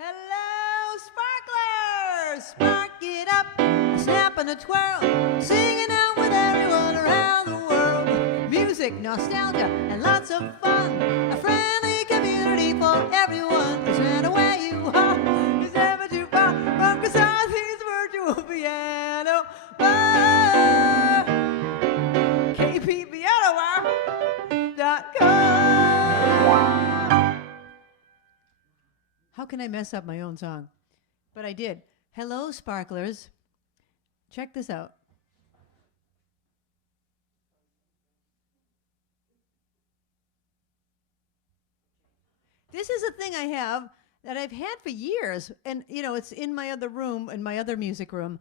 Hello, sparklers! Spark it up, a snap and a twirl, singing out with everyone around the world. Music, nostalgia, and lots of fun. A friendly community for everyone. No matter where you are, it's never too far from Krisanti's virtual piano bar. KPPianobar.com. How can I mess up my own song? But I did. Hello, sparklers. Check this out. This is a thing I have that I've had for years. And, you know, it's in my other room, in my other music room.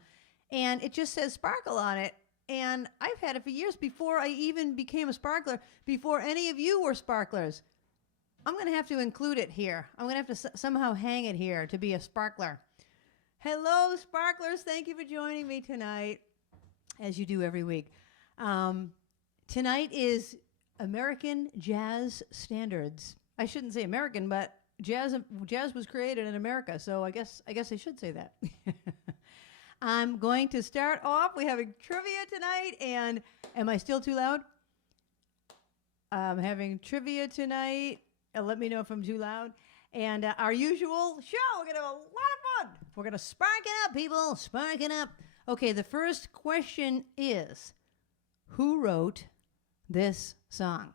And it just says sparkle on it. And I've had it for years before I even became a sparkler, before any of you were sparklers. I'm going to have to include it here. I'm going to have to somehow hang it here to be a sparkler. Hello, sparklers. Thank you for joining me tonight, as you do every week. Tonight is American Jazz Standards. I shouldn't say American, but jazz was created in America, so I guess I should say that. I'm going to start off. We're having trivia tonight, and am I still too loud? I'm having trivia tonight. Let me know if I'm too loud. And our usual show, we're going to have a lot of fun. We're going to spark it up, people. Spark it up. Okay, the first question is, who wrote this song?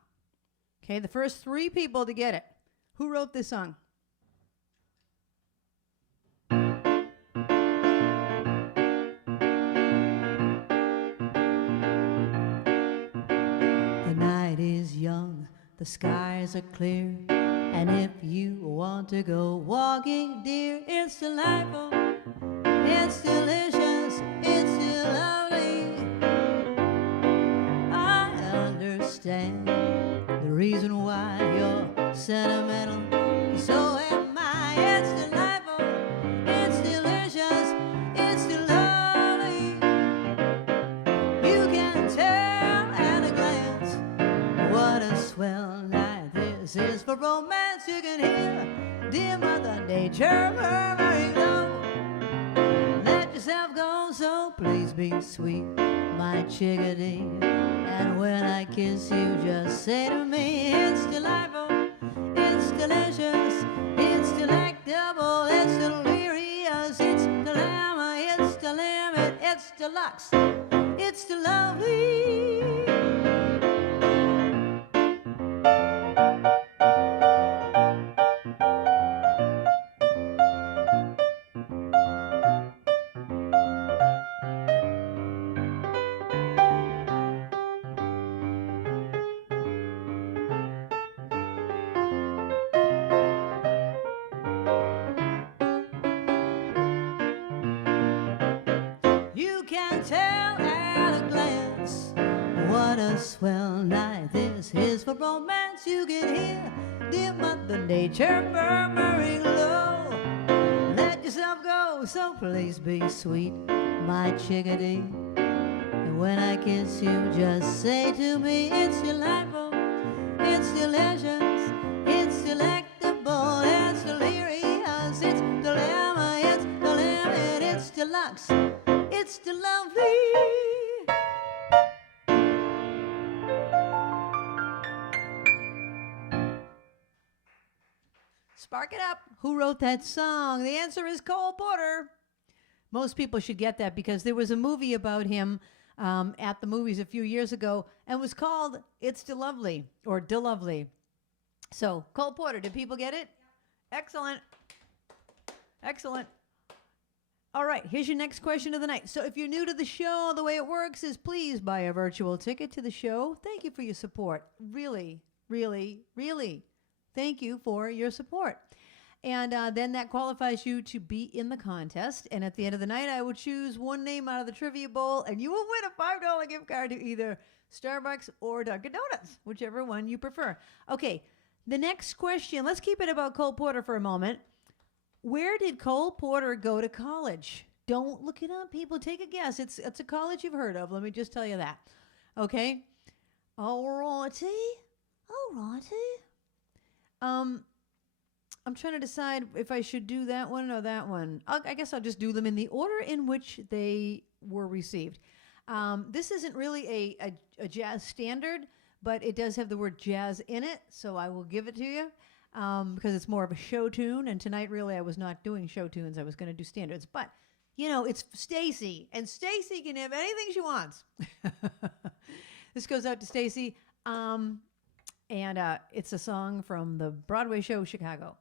Okay, the first three people to get it. Who wrote this song? The night is young, the skies are clear, and if you want to go walking, dear, it's delightful, it's delicious, it's lovely. I understand the reason why you're sentimental, so am I. It's delightful, it's delicious, it's lovely. You can tell at a glance what a swell night this is for romance. You can hear dear Mother Nature murmuring low. Let yourself go, so please be sweet, my chickadee. And when I kiss you, just say to me, it's delightful, it's delicious, it's delectable, it's delirious, it's dilemma, it's the limit, it's deluxe, it's the lovely. Tell at a glance what a swell night this is for romance. You can hear dear Mother Nature murmuring low. Let yourself go, so please be sweet, my chickadee. And when I kiss you, just say to me, it's delightful, it's delicious, it's delectable, it's delirious, it's dilemma, it's the limit, it's deluxe, it's the lovely. Spark it up. Who wrote that song? The answer is Cole Porter. Most people should get that because there was a movie about him at the movies a few years ago and it was called It's the Lovely or De Lovely. So Cole Porter, did people get it? Yeah. Excellent. Excellent. All right, here's your next question of the night. So if you're new to the show, the way it works is please buy a virtual ticket to the show. Thank you for your support. Really, really, really. Thank you for your support. And then that qualifies you to be in the contest. And at the end of the night, I will choose one name out of the trivia bowl, and you will win a $5 gift card to either Starbucks or Dunkin' Donuts, whichever one you prefer. Okay, the next question, let's keep it about Cole Porter for a moment. Where did Cole Porter go to college? Don't look it up, people. Take a guess. It's a college you've heard of. Let me just tell you that. Okay? All righty. I'm trying to decide if I should do that one or that one. I guess I'll just do them in the order in which they were received. This isn't really a jazz standard, but it does have the word jazz in it, so I will give it to you because it's more of a show tune. And tonight, really, I was not doing show tunes. I was going to do standards. But, you know, it's Stacy, and Stacy can have anything she wants. This goes out to Stacy, and it's a song from the Broadway show Chicago.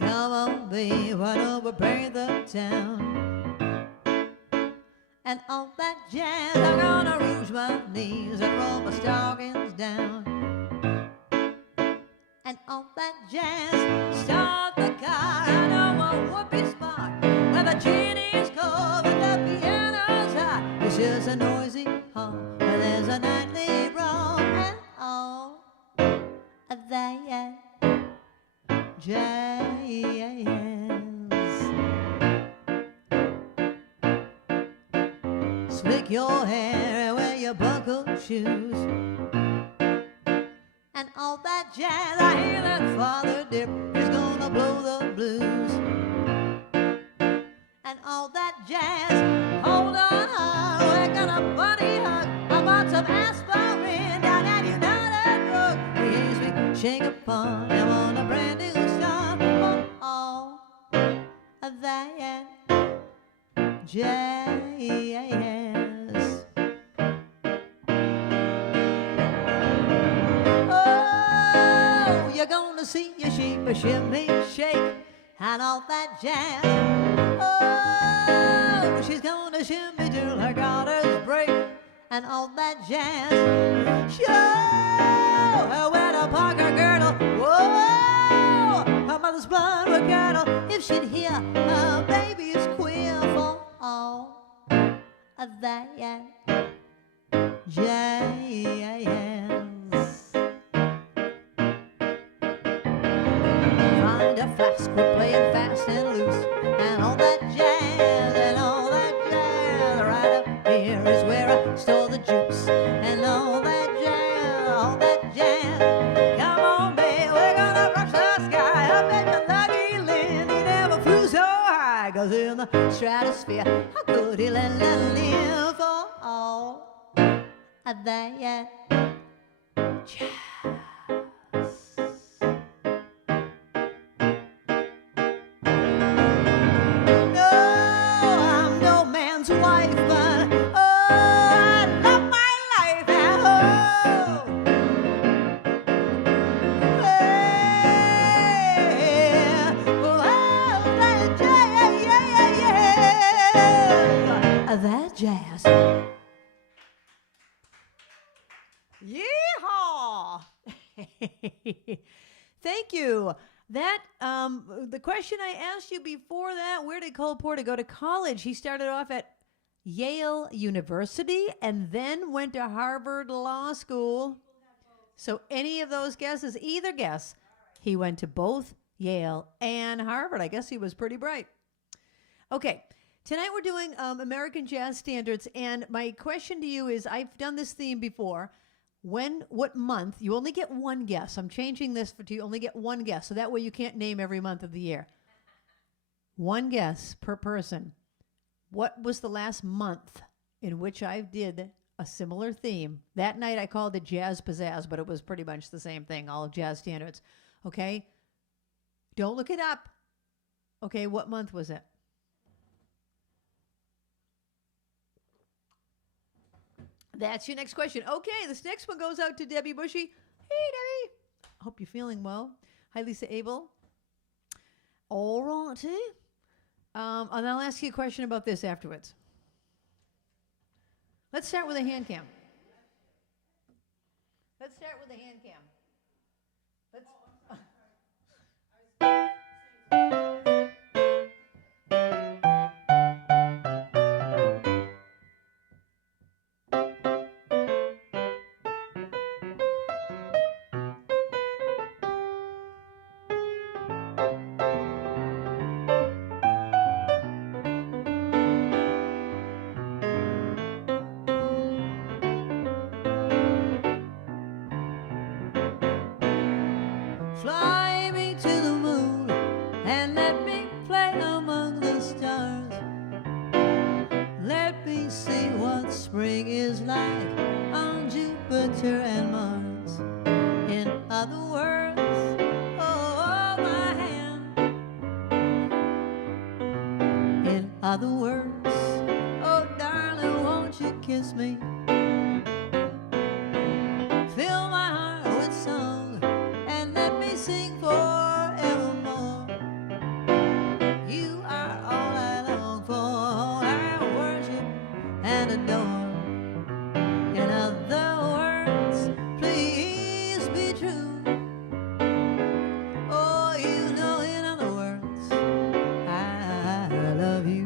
Come on, babe, run over, break the town. And all that jazz, I'm gonna rouge my knees and roll my stockings down. And all that jazz, start the car, I know a whoopee spot where the genie's cold and the piano's hot. It's just a noisy hall where there's a nightly brawl. And all that jazz. Slick your hair and wear your buckled shoes. And all that jazz, I hear that Father Dip is gonna blow the blues. And all that jazz, hold on, we're gonna bunny hug. I bought some aspirin down at United Drug. In case we shake upon and want a brand new start. For all that jazz. Oh, you're gonna see your sheep a shimmy shake and all that jazz. Oh, she's gonna shimmy till her garters break and all that jazz. Show her where to park her girdle. Whoa, her mother's blood would curdle if she'd hear her baby's queer. For all of that jazz. Find a flask, we're playing fast and loose, and all that jazz, and all that jazz. Right up here is where I store the juice, and all that jazz. Come on, babe, we're gonna brush the sky. I bet your lucky Lynn, he never flew so high, 'cause in the stratosphere, how could he let live for all of that jazz? That jazz. Yeehaw! Thank you. That the question I asked you before that, where did Cole Porter go to college? He started off at Yale University and then went to Harvard Law School. So any of those guesses, either guess, he went to both Yale and Harvard. I guess he was pretty bright. Okay. Tonight we're doing American jazz standards, and my question to you is, I've done this theme before. What month? You only get one guess. I'm changing this to you only get one guess, so that way you can't name every month of the year. One guess per person. What was the last month in which I did a similar theme? That night I called it Jazz Pizzazz, but it was pretty much the same thing, all of jazz standards. Okay? Don't look it up. Okay, what month was it? That's your next question. Okay, this next one goes out to Debbie Bushy. Hey, Debbie. Hope you're feeling well. Hi, Lisa Abel. All righty. And I'll ask you a question about this afterwards. Let's start with a hand cam. Let's start with a hand cam. other words. Oh, darling, won't you kiss me? Fill my heart with song and let me sing forevermore. You are all I long for, all I worship and adore. In other words, please be true. Oh, you know, in other words, I love you.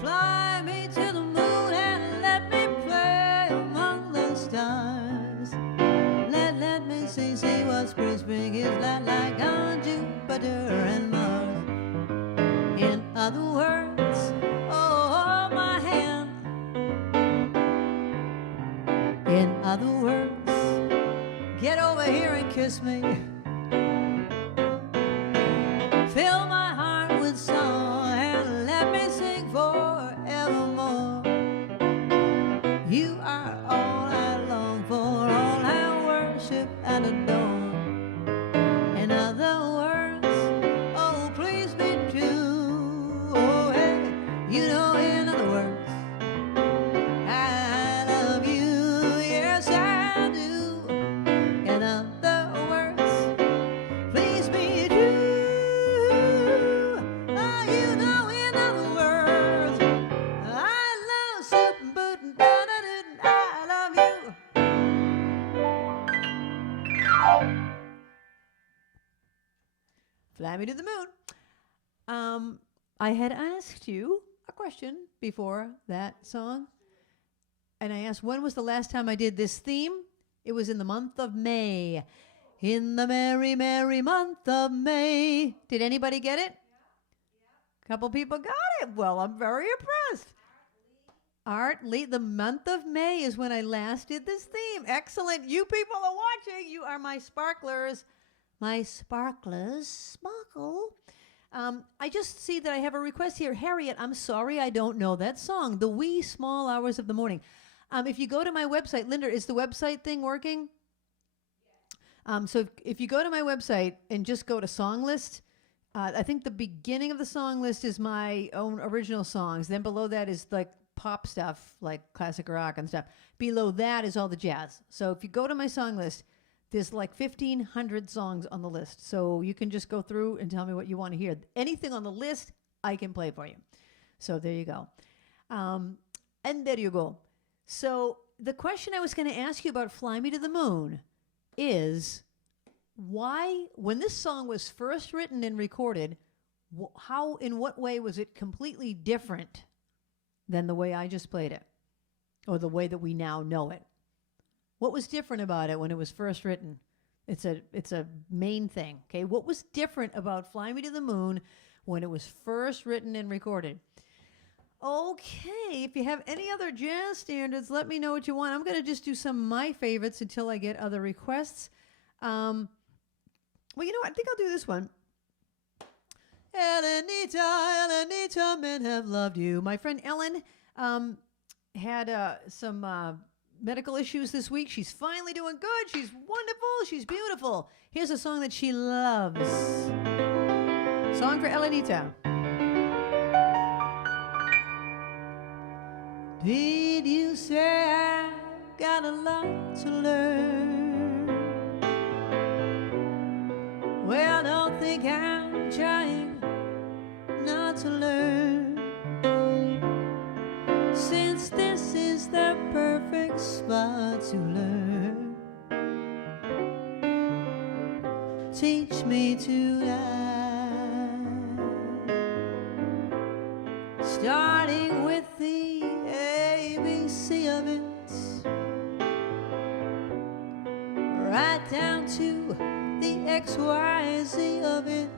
Fly me to the moon and let me play among the stars. Let me see what spring is like on Jupiter and Mars. In other words, oh, hold my hand. In other words, get over here and kiss me. Fill my heart with song and let me sing forevermore. You are all I long for, all I worship and adore. In other words, oh, please be true. Oh, hey, you know, in other words, I love you. Yes, I do. In other words, please be true. Oh, you know, in other words, I love something, but I love you. Fly me to the moon. I had asked you a question before that song, and I asked, when was the last time I did this theme? It was in the month of May. In the merry, merry month of May. Did anybody get it? Couple people got it. Well, I'm very impressed. Art Lee, the month of May is when I last did this theme. Excellent. You people are watching. You are my sparklers. My sparklers sparkle. I just see that I have a request here. Harriet, I'm sorry I don't know that song, The Wee Small Hours of the Morning. If you go to my website, Linda, is the website thing working? So if you go to my website and just go to song list, I think the beginning of the song list is my own original songs. Then below that is like pop stuff, like classic rock and stuff. Below that is all the jazz. So if you go to my song list, there's like 1,500 songs on the list. So you can just go through and tell me what you want to hear. Anything on the list, I can play for you. So there you go. And there you go. So the question I was going to ask you about Fly Me to the Moon is, why, when this song was first written and recorded, how, in what way was it completely different than the way I just played it? Or the way that we now know it? What was different about it when it was first written? It's a main thing, okay? What was different about Fly Me to the Moon when it was first written and recorded? Okay, if you have any other jazz standards, let me know what you want. I'm going to just do some of my favorites until I get other requests. Well, you know what? I think I'll do this one. Elenita, men have loved you. My friend Ellen had some medical issues this week. She's finally doing good. She's wonderful. She's beautiful. Here's a song that she loves. Song for Elenita. Did you say I've got a lot to learn? Well, don't think I'm trying not to learn, since this is the perfect spot to learn. teach me tonight. Starting with the ABC of it, right down to the XYZ of it.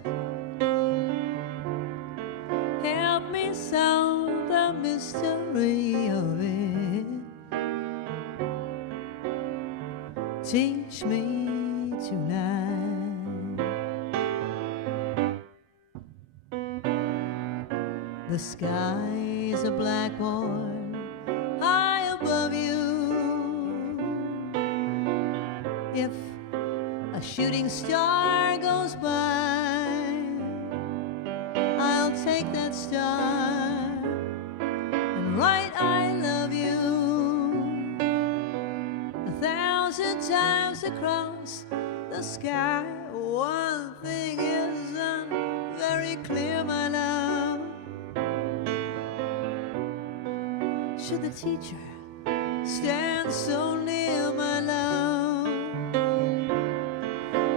Help me solve the mystery of it. Teach me tonight. The sky's a blackboard high above you. If a shooting star goes by, I'll take that star and write I love you 1,000 times across the sky. One thing isn't very clear, my love. Should the teacher stand so near, my love?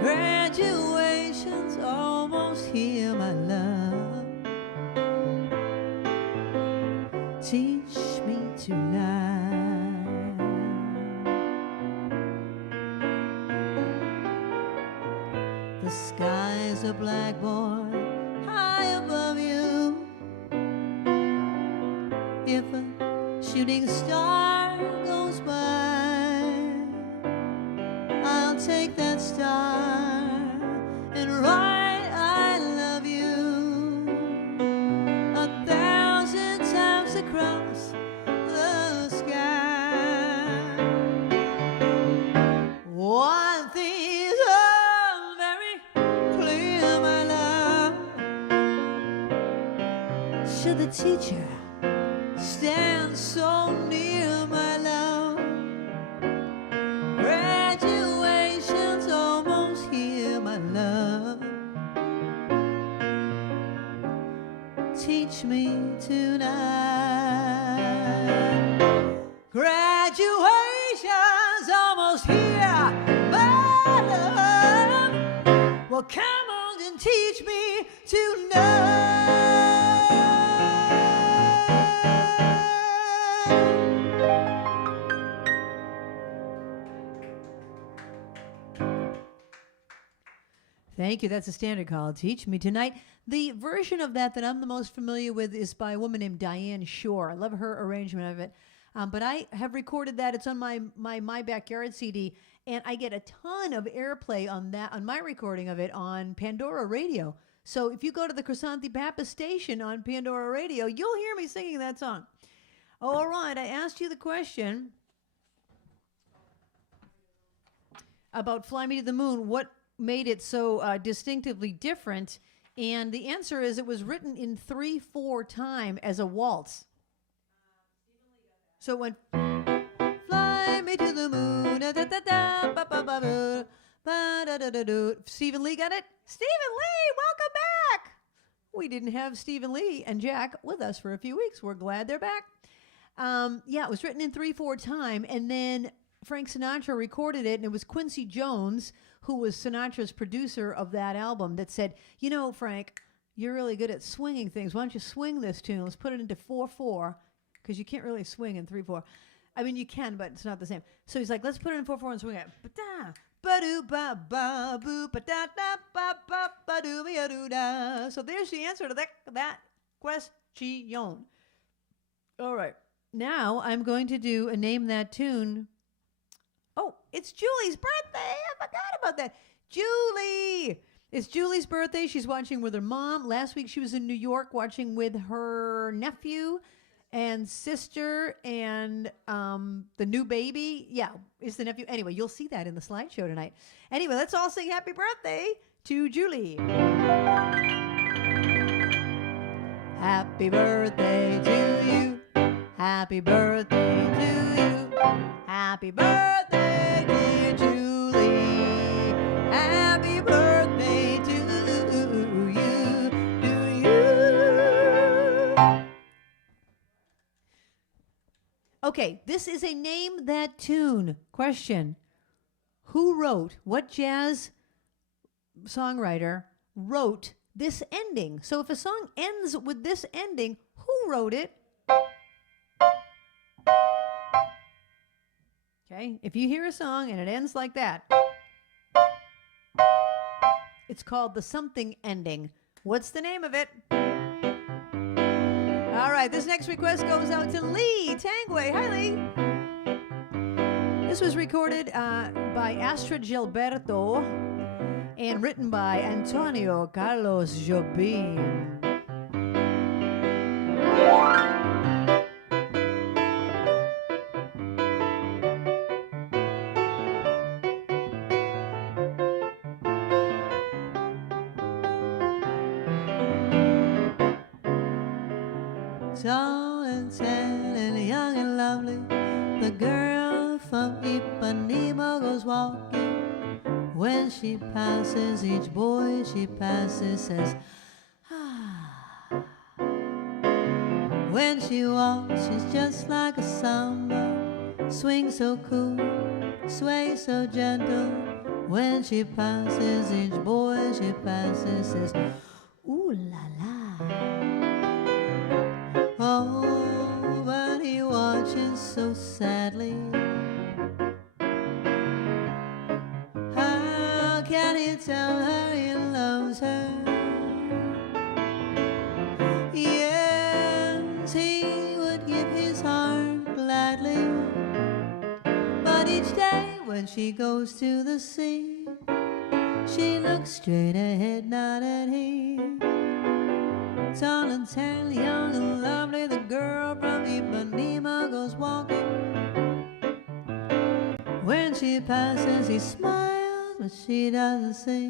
Graduation's almost here, my love. Teach me tonight. The sky's a blackboard high above you. If a shooting star goes by, I'll take that star and write I love you 1,000 times across the sky. One thing's very clear, my love. Should the teacher stand so near, my love? Graduation's almost here, my love. Teach me tonight. Graduation's almost here, my love. Well, come on and teach me tonight. Thank you. That's a standard call. Teach me tonight. The version of that I'm the most familiar with is by a woman named Diane Shore. I love her arrangement of it. But I have recorded that. It's on my Backyard CD, and I get a ton of airplay on that, on my recording of it on Pandora Radio. So if you go to the Krisanthi Pappas station on Pandora Radio, you'll hear me singing that song. All right. I asked you the question about Fly Me to the Moon. What made it so distinctively different? And the answer is it was written in 3/4 time as a waltz. So it went fly me to the moon, da, da, da, da, ba, ba, ba, ba, ba, da, da, da, da. Stephen Lee got it? Stephen Lee, welcome back. We didn't have Stephen Lee and Jack with us for a few weeks. We're glad they're back. Yeah, it was written in 3/4 time, and then Frank Sinatra recorded it, and it was Quincy Jones, who was Sinatra's producer of that album, that said, you know, Frank, you're really good at swinging things. Why don't you swing this tune? Let's put it into 4/4, because you can't really swing in 3/4. I mean, you can, but it's not the same. So he's like, let's put it in 4/4 and swing it. Ba-da, ba-doo, ba-ba, boo, ba-da-da, ba-ba, ba-doo, ba-doo-da. So there's the answer to that question. All right. Now I'm going to do a Name That Tune. Oh, it's Julie's birthday. I forgot about that. Julie. It's Julie's birthday. She's watching with her mom. Last week she was in New York watching with her nephew and sister and the new baby. Yeah, it's the nephew. Anyway, you'll see that in the slideshow tonight. Anyway, let's all sing happy birthday to Julie. Happy birthday to you. Happy birthday to you. Happy birthday, dear Julie. Happy birthday to you. Okay, this is a Name That Tune question. Who wrote, what jazz songwriter wrote this ending. So if a song ends with this ending, who wrote it? Okay, if you hear a song and it ends like that, it's called the something ending. What's the name of it? All right, this next request goes out to Lee Tangway. Hi, Lee. This was recorded by Astrid Gilberto and written by Antonio Carlos Jobim. Tall and tan and young and lovely, the girl from Ipanema goes walking. When she passes, each boy she passes says, ah. When she walks, she's just like a samba, swing so cool, sway so gentle. When she passes, each boy she passes says, ooh la la. Oh, but he watches so sadly. How can he tell her he loves her? Yes, he would give his heart gladly. But each day when she goes to the sea, she looks straight ahead, not at him. Tall and tan, young and lovely, the girl from Ipanema goes walking. When she passes, he smiles, but she doesn't see.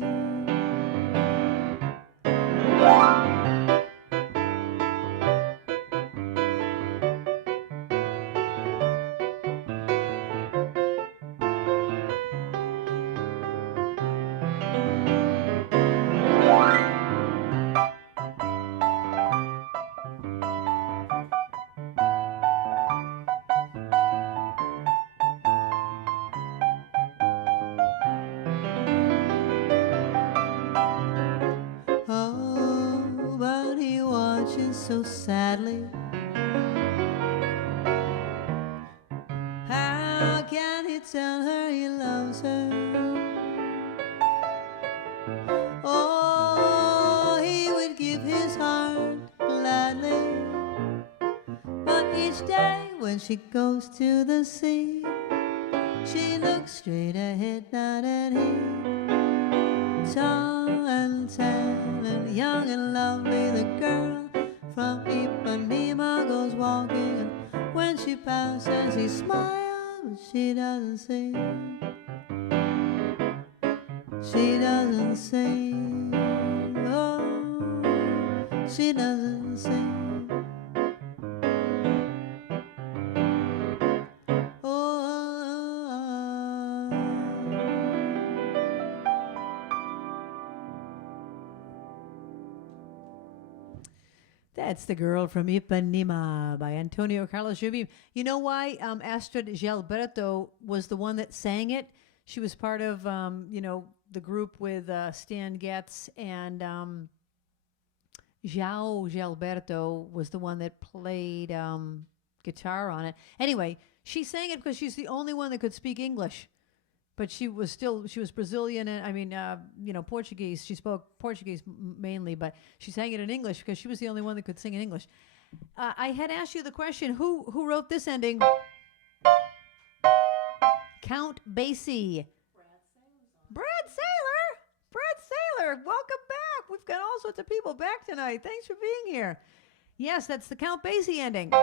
So sadly, how can he tell her he loves her? Oh, he would give his heart gladly. But each day when she goes to the sea, she looks straight ahead, not at him. Tall and tan and young and lovely, the girl from Ipanema goes walking, and when she passes, he smiles, but she doesn't see. She doesn't see. Oh, she doesn't see. That's The Girl from Ipanema by Antonio Carlos Jobim. You know why Astrid Gilberto was the one that sang it? She was part of, the group with Stan Getz, and João Gilberto was the one that played guitar on it. Anyway, she sang it because she's the only one that could speak English. But she was Brazilian, and Portuguese. She spoke Portuguese mainly, but she sang it in English because she was the only one that could sing in English. I had asked you the question, who wrote this ending? Count Basie. Brad Saylor, welcome back. We've got all sorts of people back tonight. Thanks for being here. Yes, that's the Count Basie ending.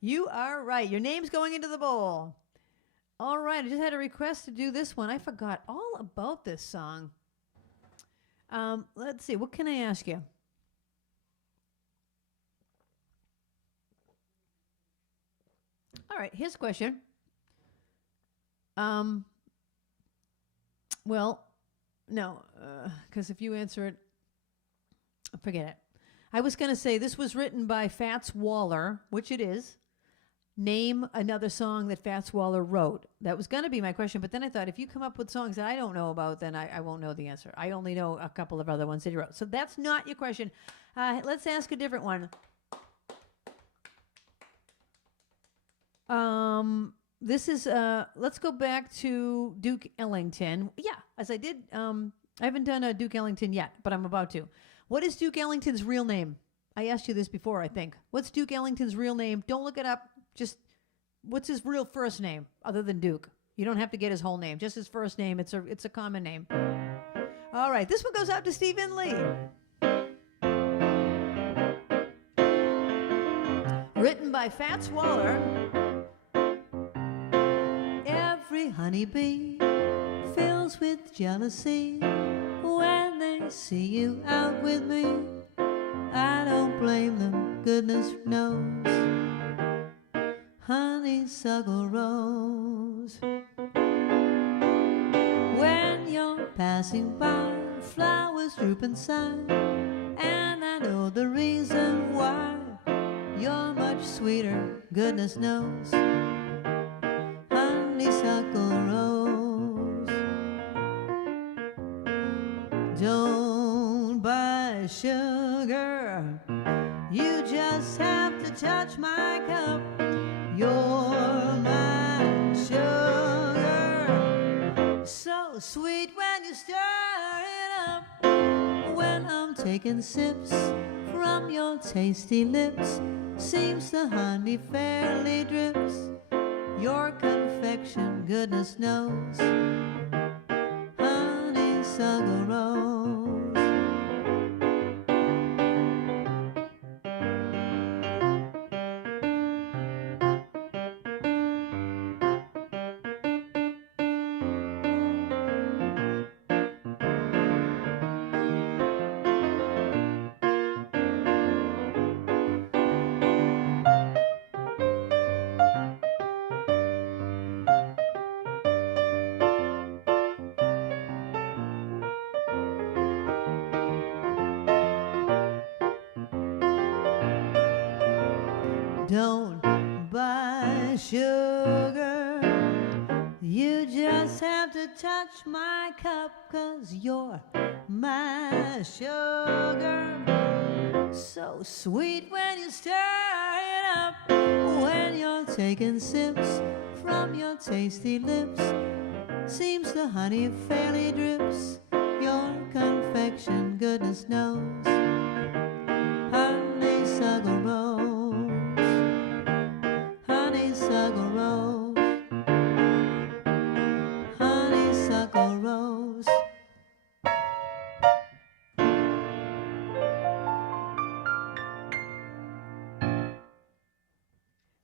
You are right. Your name's going into the bowl. All right. I just had a request to do this one. I forgot all about this song. Let's see. What can I ask you? All right. Here's a question. Well, no, because if you answer it, forget it. I was going to say this was written by Fats Waller, which it is. name another song that Fats Waller wrote. That was going to be my question, but then I thought if you come up with songs that I don't know about, then I won't know the answer. I only know a couple of other ones that he wrote. So that's not your question. Let's ask a different one. This is, let's go back to Duke Ellington. Yeah, as I did, I haven't done a Duke Ellington yet, but I'm about to. What is Duke Ellington's real name? I asked you this before, I think. What's Duke Ellington's real name? Don't look it up. Just, what's his real first name other than Duke? You don't have to get his whole name, just his first name. It's a common name. All right, this one goes out to Stephen Lee. Written by Fats Waller. Every honeybee fills with jealousy when they see you out with me. I don't blame them, goodness knows. Honeysuckle Rose. When you're passing by, flowers droop and sigh, and I know the reason why. You're much sweeter, goodness knows. Honeysuckle Rose. Don't buy sugar, you just have to touch my cup. You're my sugar, so sweet when you stir it up. When I'm taking sips from your tasty lips, seems the honey fairly drips. Your confection, goodness knows. Honeysuckle Rose. Don't buy sugar, you just have to touch my cup, 'cause you're my sugar, so sweet when you stir it up. When you're taking sips from your tasty lips, seems the honey fairly drips. Your confection, goodness knows. Honeysuckle Rose. Honeysuckle Rose. Honeysuckle Rose.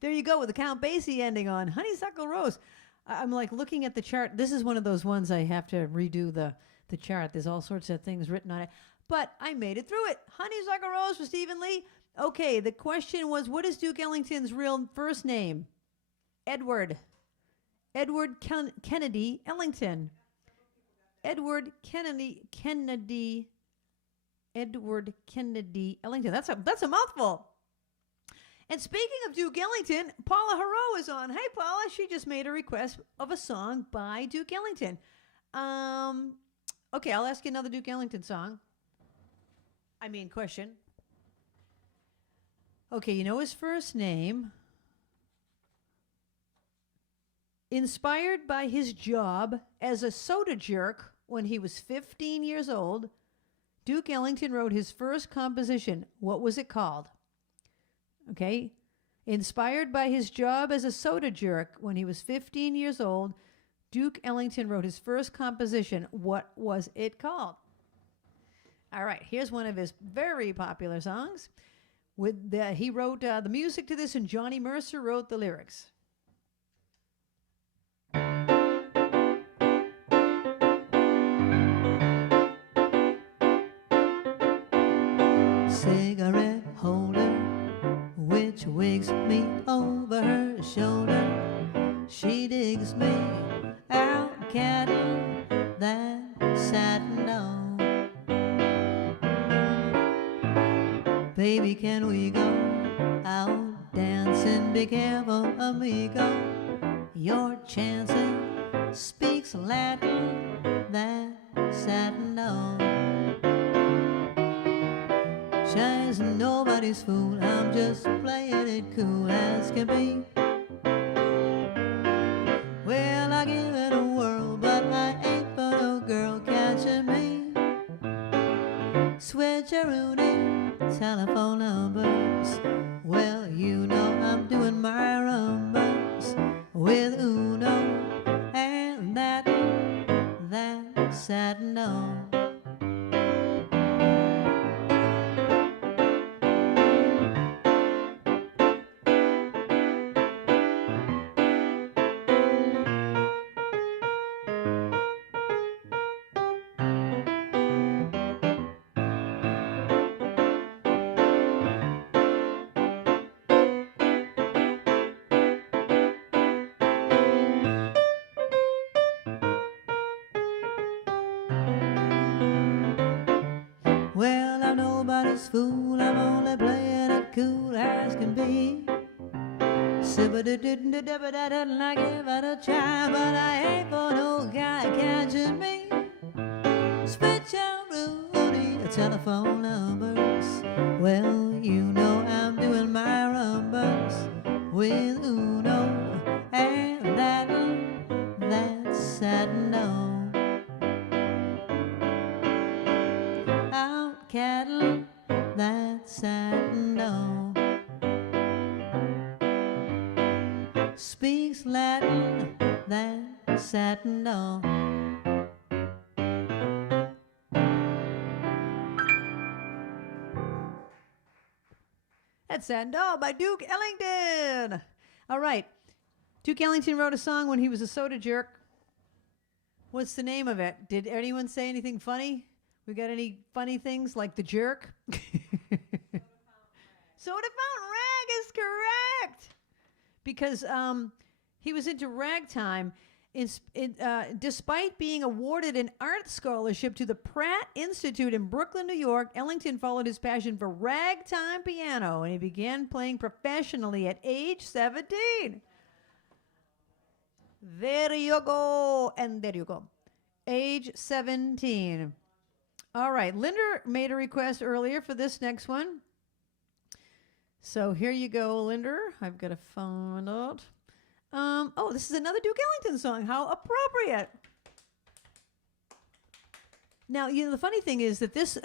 There you go with the Count Basie ending on Honeysuckle Rose. I'm like looking at the chart. This is one of those ones I have to redo the chart. There's all sorts of things written on it. But I made it through it. Honeysuckle Rose for Stephen Lee. Okay, the question was, what is Duke Ellington's real first name? Edward Kennedy Ellington. Edward Kennedy Ellington. That's a mouthful. And speaking of Duke Ellington, Paula Haro is on. Hey, Paula. She just made a request of a song by Duke Ellington. Okay, I'll ask you another Duke Ellington song. Question. Okay, you know his first name. Inspired by his job as a soda jerk when he was 15 years old, Duke Ellington wrote his first composition. What was it called? Okay. Inspired by his job as a soda jerk when he was 15 years old, Duke Ellington wrote his first composition. What was it called? All right, here's one of his very popular songs. He wrote the music to this, and Johnny Mercer wrote the lyrics. Cigarette holder, which wigs me over her shoulder. She digs me out cattle that satin on. Baby, can we go out dancing be careful, amigo. Your chanson speaks Latin, that's satin on. Shine's nobody's fool, I'm just playing it cool as can be. Well, I give it a whirl, but I ain't for no girl catching me. Switcheroonie, telephone numbers. Well, you know I'm doing my rumbers with Uno and that satin on. Well, I'm nobody's fool, I'm only playing it cool as can be. Sibba-doo-doo-doo-doo-doo-doo, I give it a try, but I ain't for no guy catching me. Switch out Rudy, telephone numbers. Well, you know I'm doing my rumbers with Uno and that's satin on. Out cattle, that's satin on. Speaks Latin, that's satin on. That's Satin Doll by Duke Ellington. All right. Duke Ellington wrote a song when he was a soda jerk. What's the name of it? Did anyone say anything funny? We got any funny things like the jerk? Soda Fountain Rag is correct. Because he was into ragtime. Despite being awarded an art scholarship to the Pratt Institute in Brooklyn, New York, Ellington followed his passion for ragtime piano, and he began playing professionally at age 17. There you go, and there you go. Age 17. All right, Linda made a request earlier for this next one. So here you go, Linda. I've got to find out. Oh, this is another Duke Ellington song. How appropriate. Now, you know, the funny thing is that this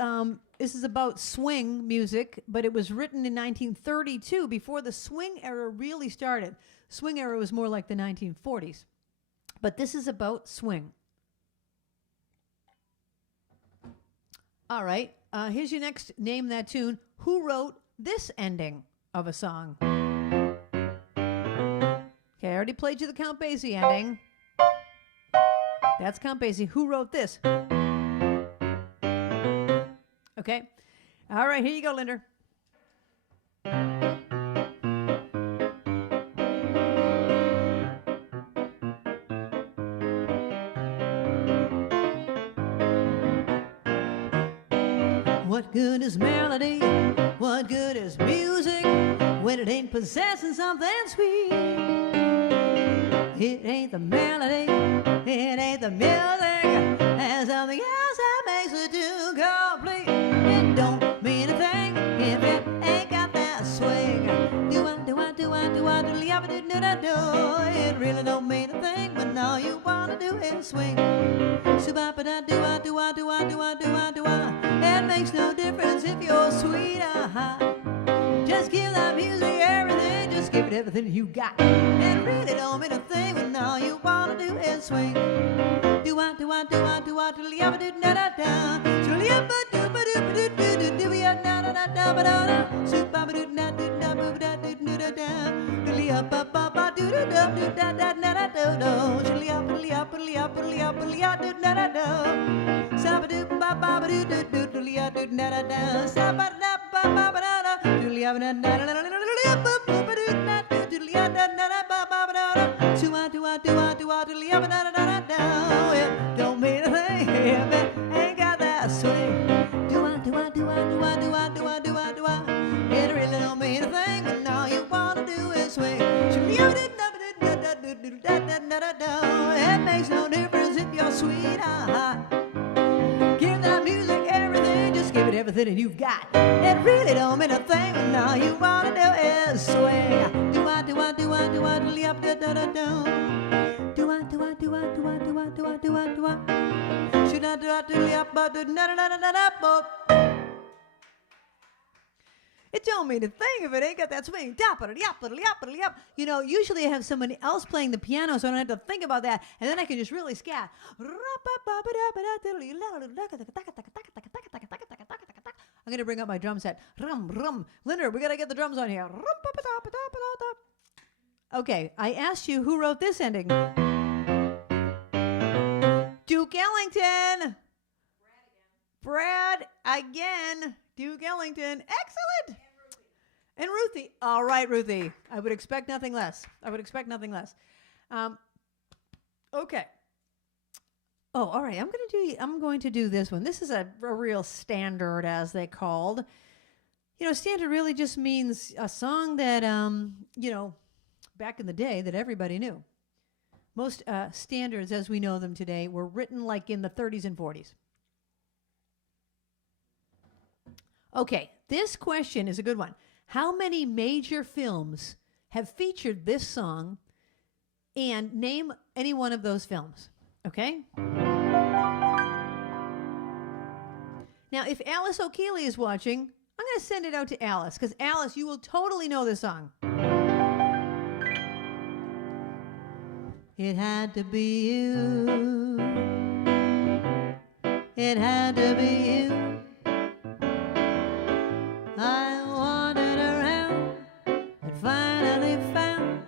is about swing music, but it was written in 1932, before the swing era really started. Swing era was more like the 1940s. But this is about swing. All right. Here's your next Name That Tune. Who wrote this ending of a song? Okay, I already played you the Count Basie ending. That's Count Basie. Who wrote this? Okay. All right, here you go, Linder. What good is melody? What good is music when it ain't possessing something sweet? It ain't the melody, it ain't the music, and something else that makes it too complete. It don't mean a thing if it ain't got that swing. It really don't mean a thing when all you wanna do is swing. It makes no difference if you're sweet or hot. Just give that music everything, just give it everything you got. It really don't mean a thing when all you wanna do is swing. It don't mean a thing if it ain't got that swing. It really don't mean a thing when all you wanna do is swing. everything that you've got. It really don't mean a thing when all you wanna do is swing. Do I, do I, do I, do I, do I, do I, do I, do I, do I, do I, do I, do I, do I, do I, do I, should I do I, do I, do I, it don't mean a thing if it ain't got that swing. You know, usually I have somebody else playing the piano, so I don't have to think about that, and then I can just really scat. I'm going to bring up my drum set. Linda, we got to get the drums on here. Okay, I asked you who wrote this ending. Duke Ellington. Brad again. Duke Ellington. Excellent. And Ruthie. All right, Ruthie. I would expect nothing less. Okay. Oh, all right. I'm going to do this one. This is a real standard, as they called. You know, standard really just means a song that, you know, back in the day that everybody knew. Most standards, as we know them today, were written like in the 30s and 40s. Okay, this question is a good one. How many major films have featured this song, and name any one of those films, okay? Now, if Alice O'Keefe is watching, I'm going to send it out to Alice, because Alice, you will totally know this song. It had to be you. It had to be you. I wandered around and finally found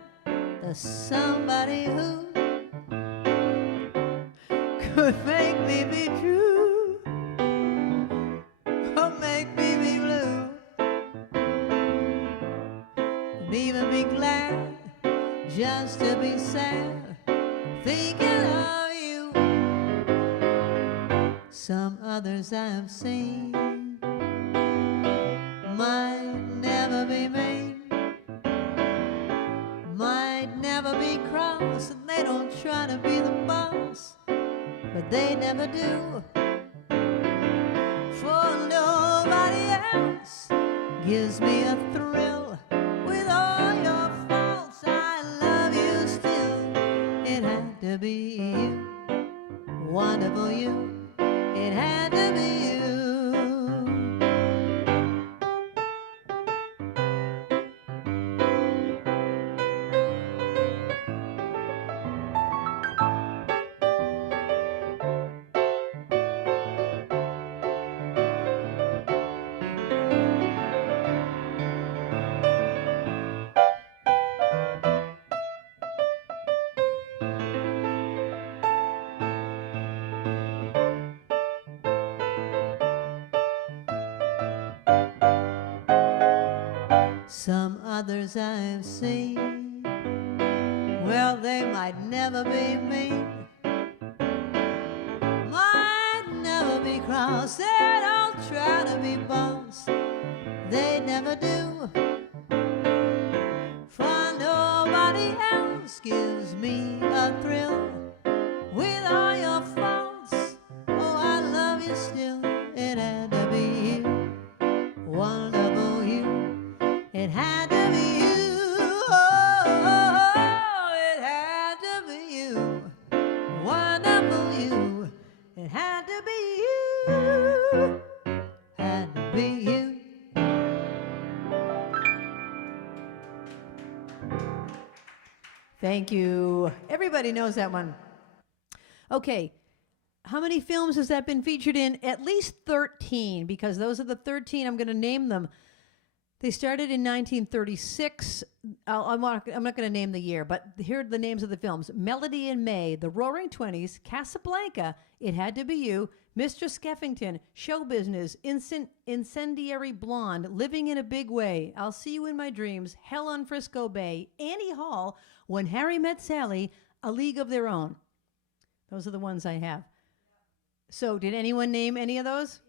the somebody who could make me be true or make me be blue and even be glad just to be sad thinking of you. Some others I've seen might never be made, might never be cross, and they don't try to be the boss, but they never do. For nobody else gives me a thrill. With all your faults, I love you still. It had to be you, wonderful you. It had to be you. Some others I've seen, well, they might never be mean, might never be cross, they don't try to be boss, they never do. For nobody else gives me a thrill. With all your faults, oh, I love you still. It had to be you, wonderful you. It had to be you, oh, it had to be you, wonderful you. It had to be you, had to be you. Thank you. Everybody knows that one. Okay. How many films has that been featured in? At least 13, because those are the 13. I'm going to name them. They started in 1936. I'm not going to name the year, but here are the names of the films. Melody in May, The Roaring Twenties, Casablanca, It Had to Be You, Mr. Skeffington, Show Business, Incendiary Blonde, Living in a Big Way, I'll See You in My Dreams, Hell on Frisco Bay, Annie Hall, When Harry Met Sally, A League of Their Own. Those are the ones I have. So did anyone name any of those?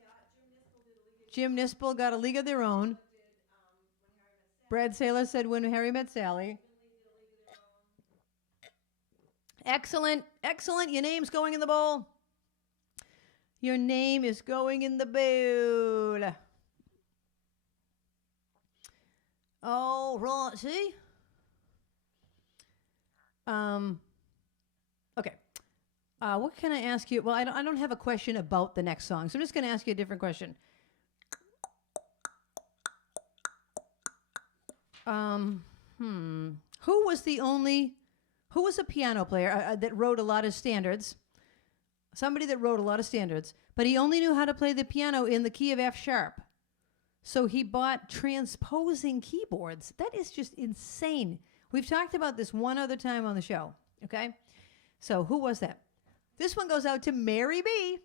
Jim Nispel got A League of Their Own. Brad Saylor said When Harry Met Sally. Excellent. Excellent. Your name's going in the bowl. Your name is going in the bowl. Oh, right. See? Okay. What can I ask you? Well, I don't have a question about the next song, so I'm just going to ask you a different question. Who was a piano player that wrote a lot of standards? Somebody that wrote a lot of standards, but he only knew how to play the piano in the key of F sharp. So he bought transposing keyboards. That is just insane. We've talked about this one other time on the show, okay? So who was that? This one goes out to Mary B.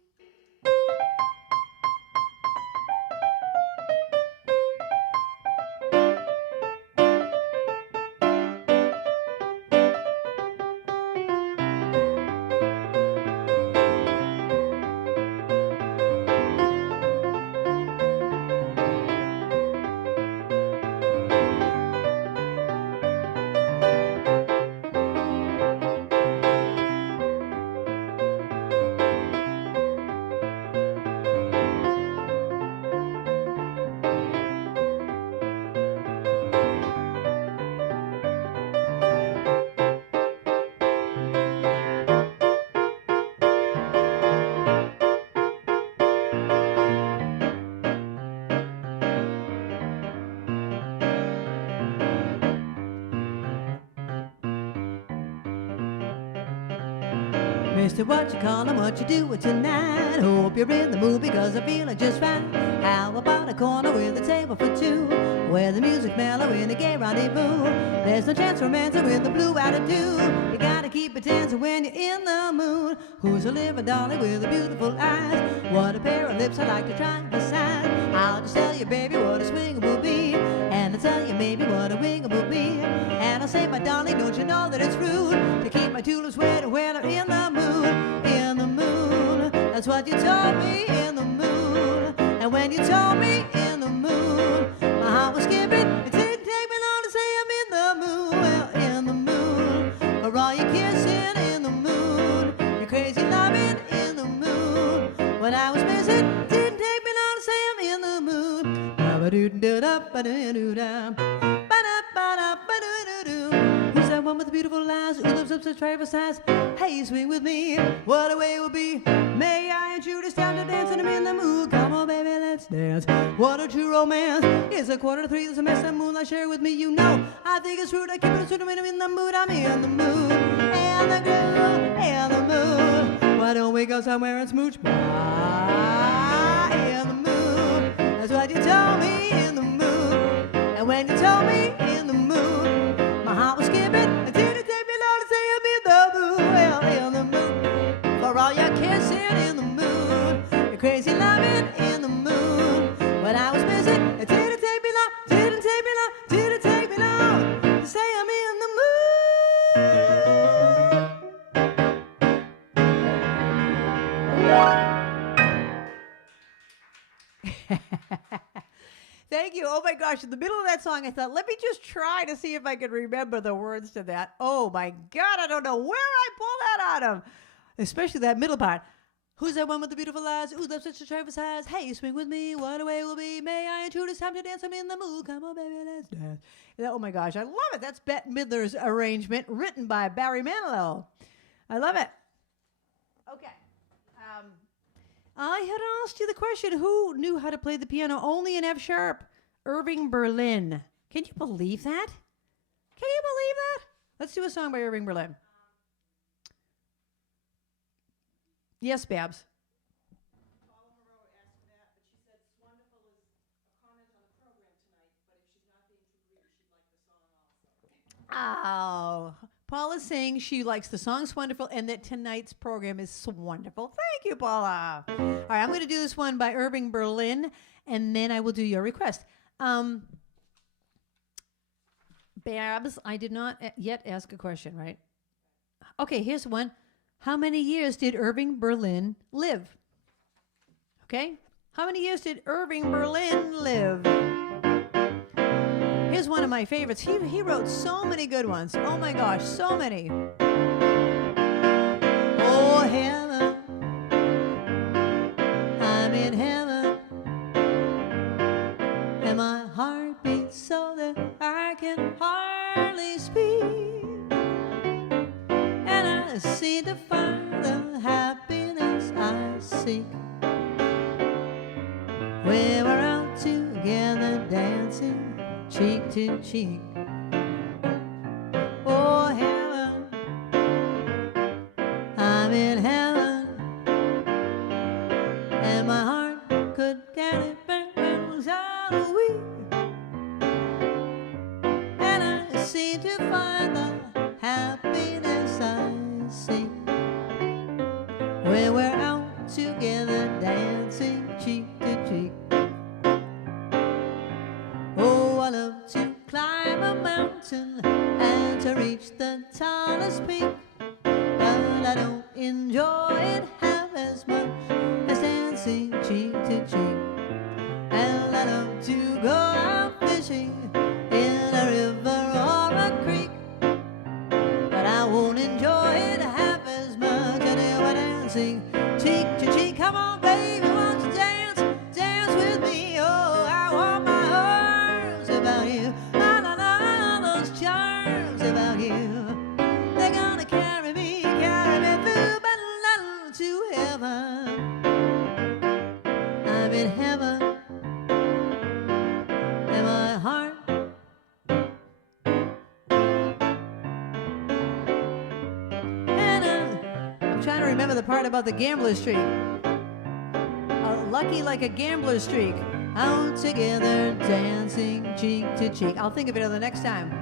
Mister, what you callin', what you doin' tonight? Hope you're in the mood because I'm feeling just right. How about a corner with a table for two, where the music's mellow in a gay rendezvous? There's no chance romancing with the blue attitude. You gotta keep it dancing when you're in the mood. Who's a living dolly with the beautiful eyes? What a pair of lips I'd like to try beside. I'll just tell you, baby, what a swing will be, and I'll tell you maybe what a wing will be. And I'll say, my darling, don't you know that it's rude to keep my tulips wet when I'm in the mood? In the mood, that's what you told me, in the mood. And when you told me in the mood, my heart was skipping. It didn't take me long to say I'm in the mood. Well, in the mood, for all your kissing, in the mood, your crazy loving, in the mood. When I was missing, it didn't take me long to say I'm in the mood. Ba-ba-doo-doo-da, ba-da-ba-da-ba-doo-doo-doo. Who's that one with the beautiful eyes, who lives up to traverse eyes? Hey, swing with me, what a way it will be. May I introduce down to dance and I'm in the mood. Come on, baby, let's dance. What a true romance. It's 2:45, there's a mess of moonlight, share with me, you know. I think it's rude, I keep it true, I'm in the mood, I'm in the mood. And the groove, and the mood. Why don't we go somewhere and smooch? Bye. In the mood, that's what you told me, in the mood. And when you told me, in the mood, my heart was skipping. It didn't take me long to say I'm in the mood. Well, in the mood, for all your kissing, in the mood, your crazy loving, in the mood. When I was missing, it didn't take me long, didn't take me long, didn't take me long to say I'm in the mood. Thank you. Oh my gosh. In the middle of that song, I thought, let me just try to see if I can remember the words to that. Oh my God. I don't know where I pull that out of. Especially that middle part. Who's that one with the beautiful eyes? Who's that such a traverse eyes? Hey, swing with me. What a way will be. May I introduce time to dance? I'm in the mood. Come on, baby, let's dance. Oh my gosh. I love it. That's Bette Midler's arrangement written by Barry Manilow. I love it. Okay. I had asked you the question, who knew how to play the piano only in F sharp? Irving Berlin. Can you believe that? Can you believe that? Let's do a song by Irving Berlin. Yes, Babs. Oh, Paula's saying she likes the song's wonderful and that tonight's program is wonderful. Thank you, Paula. All right, I'm going to do this one by Irving Berlin, and then I will do your request. Babs, I did not yet ask a question, right? Okay, here's one. How many years did Irving Berlin live? Okay? How many years did Irving Berlin live? Here's one of my favorites. He wrote so many good ones. Oh my gosh, so many. Oh, heaven, I'm in heaven, and my heart beats so that I hardly speak, and I seem to find the happiness I seek. We were out together dancing cheek to cheek. Oh heaven, I'm in heaven, and my heart could get it back out a week. And I seem to find the happiness I seek. When we're out together dancing cheek to cheek. Oh, I love to climb a mountain and to reach the tallest peak, but I don't enjoy it half as much as dancing cheek to cheek. And I love to go out fishing in a river or a creek, but I won't enjoy it half as much as we're dancing cheek to cheek. Come on, baby, won't you dance, dance with me? Oh, I want my arms about you. I love all those charms about you. They're gonna carry me through but to heaven. I'm in heaven, and my heart and I'm trying to remember the part about the gambler's streak. Lucky like a gambler's streak. Out together dancing cheek to cheek. I'll think of it the next time.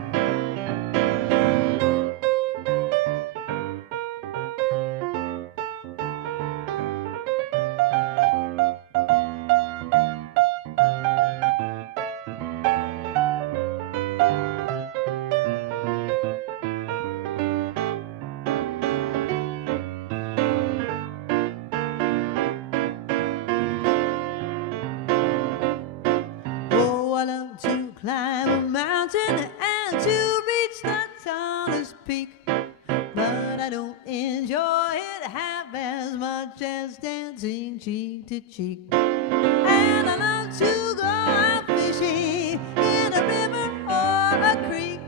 Climb a mountain and to reach the tallest peak, but I don't enjoy it half as much as dancing cheek to cheek. And I love to go out fishing in a river or a creek,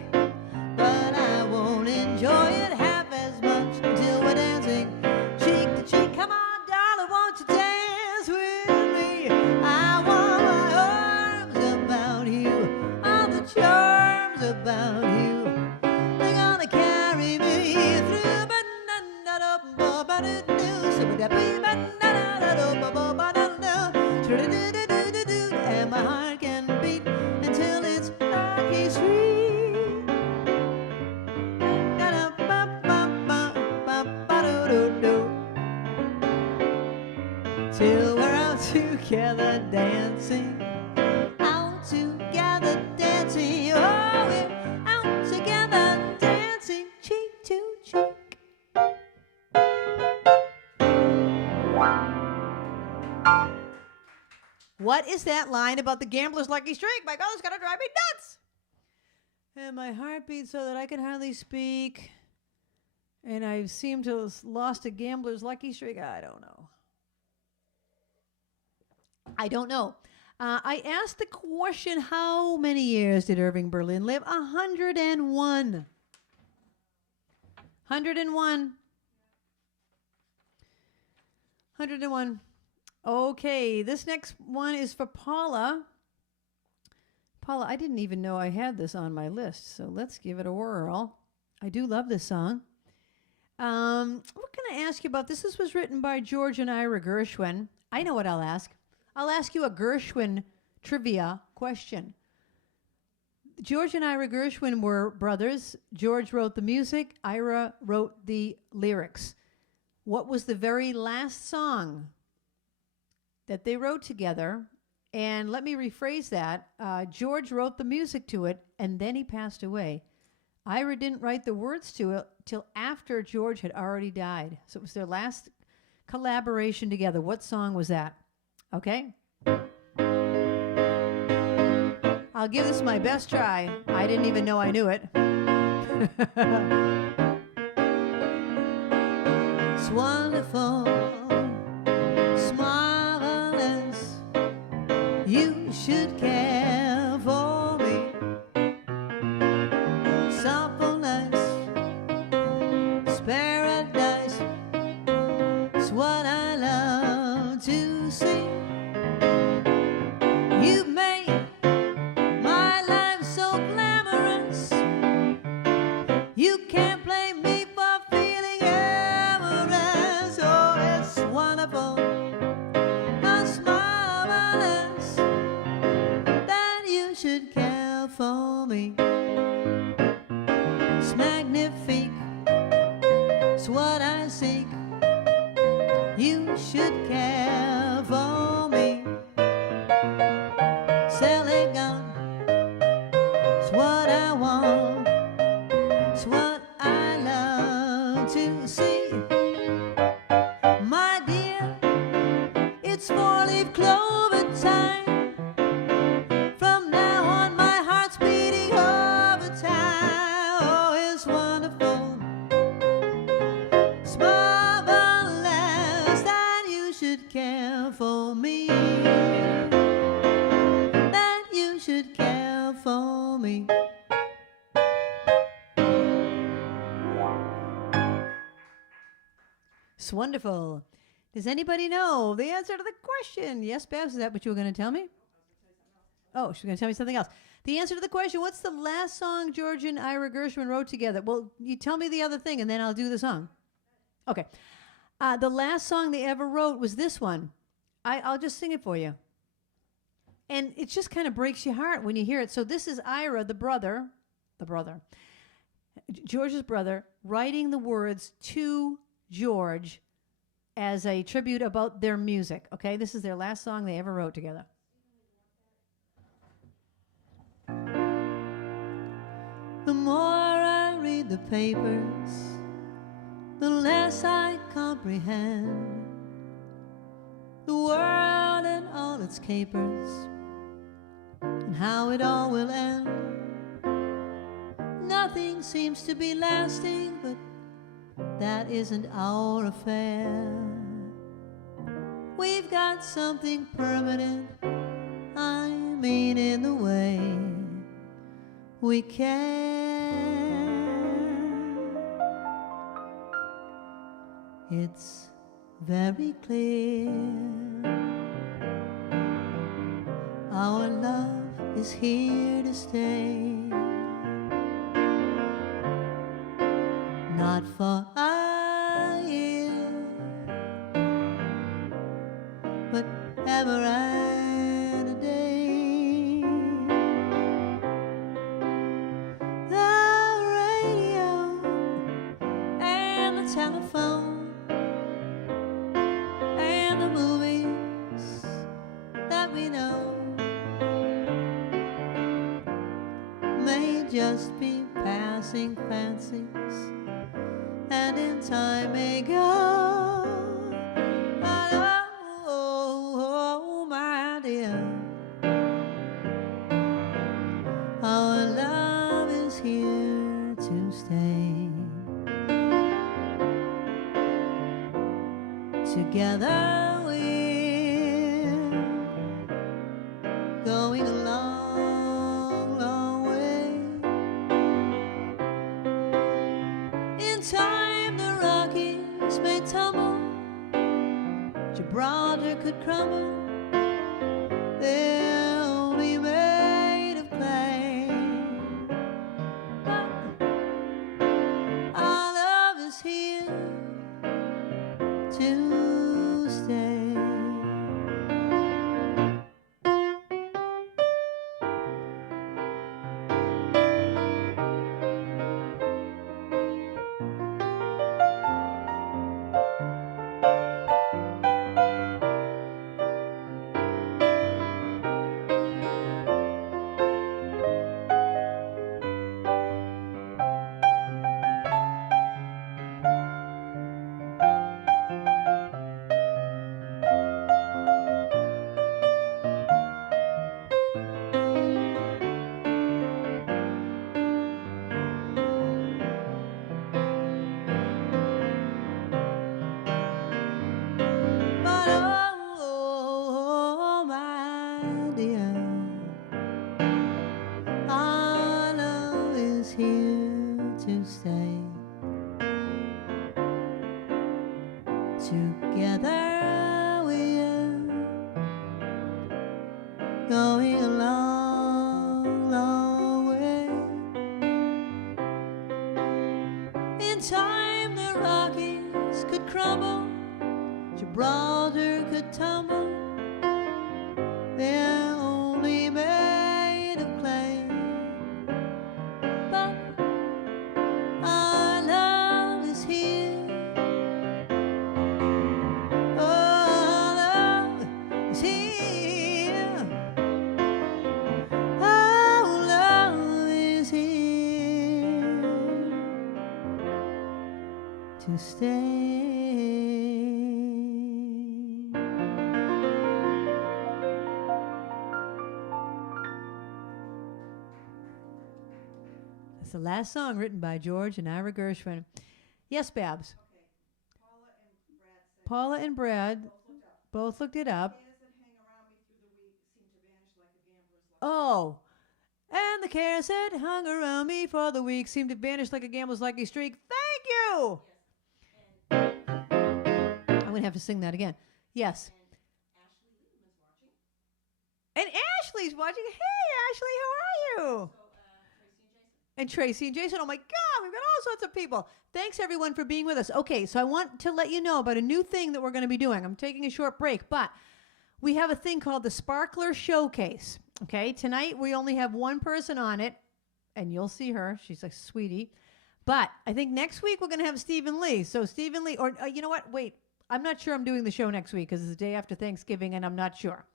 but I won't enjoy it half as much until we're dancing cheek to cheek. Come on, darling, won't you dance with me? I want my arms about you, charms about you. They're gonna carry me through, and my heart can beat until it's lucky sweet. Till we're out together dancing. Out together dancing, oh, we're out together dancing cheek to cheek. What is that line about the gambler's lucky streak? My God, it's gonna drive me nuts. And my heart beats so that I can hardly speak. And I seem to have lost a gambler's lucky streak. I don't know. I asked the question, how many years did Irving Berlin live? 101. 101. 101. Okay, this next one is for Paula. Paula, I didn't even know I had this on my list, so let's give it a whirl. I do love this song. What can I ask you about this? This was written by George and Ira Gershwin. I know what I'll ask. I'll ask you a Gershwin trivia question. George and Ira Gershwin were brothers. George wrote the music. Ira wrote the lyrics. What was the very last song that they wrote together? And let me rephrase that. George wrote the music to it, and then he passed away. Ira didn't write the words to it till after George had already died. So it was their last collaboration together. What song was that? Okay? I'll give this my best try. I didn't even know I knew it. It's wonderful, it's marvelous. You should care for me. softness, paradise. It's what I love to see. You've made my life so glamorous. You can't blame me for feeling amorous. Oh, it's wonderful, it's marvelous that you should care for me. It's magnifique, it's what I seek. You should care for me. It's elegant, it's what I want, it's what I love to see. My dear, it's four-leaf clover time. From now on my heart's beating overtime. Oh, it's wonderful, it's marvelous that you should care for me. That you should care for me. It's wonderful. Does anybody know the answer to the question? Yes, Babs, is that what you were going to tell me? Oh, she's going to tell me something else. The answer to the question, what's the last song George and Ira Gershwin wrote together? Well, you tell me the other thing, and then I'll do the song. Okay. The last song they ever wrote was this one. I'll just sing it for you. And it just kind of breaks your heart when you hear it. So this is Ira, the brother, George's brother, writing the words to George as a tribute about their music. Okay, this is their last song they ever wrote together. The more I read the papers, the less I comprehend the world and all its capers, and how it all will end. Nothing seems to be lasting, but that isn't our affair. We've got something permanent, I mean in the way we care. It's very clear our love is here to stay. Not for a year, but ever and a day. The radio and the telephone and the movies that we know may just be passing fancies, and in time may go. But oh, my dear, our love is here to stay. Together we're going a long, long way. In time the Rockies may tumble, Gibraltar could crumble, they'll be made of clay. But our love is here to stay. to stay. Together we are going a long, long way. In time the Rockies could crumble, Gibraltar could tumble. They're only made of clay, but our love is here. Oh, our love is here. Our love is here to stay. That's the last song written by George and Ira Gershwin. Yes, Babs. Paula and Brad both looked it up. Oh, and the cares that hung around me for the week seemed to vanish like a gambler's lucky streak. Thank you. I'm going to have to sing that again. Yes. And Ashley's watching. Hey, Ashley, how are you? And Tracy and Jason. Oh, my God, we've got all sorts of people. Thanks, everyone, for being with us. Okay, so I want to let you know about a new thing that we're going to be doing. I'm taking a short break, but we have a thing called the Sparkler Showcase. Okay, tonight we only have one person on it, and you'll see her. She's a sweetie. But I think next week we're going to have Stephen Lee. So Stephen Lee, or you know what? Wait, I'm not sure I'm doing the show next week because it's the day after Thanksgiving, and I'm not sure.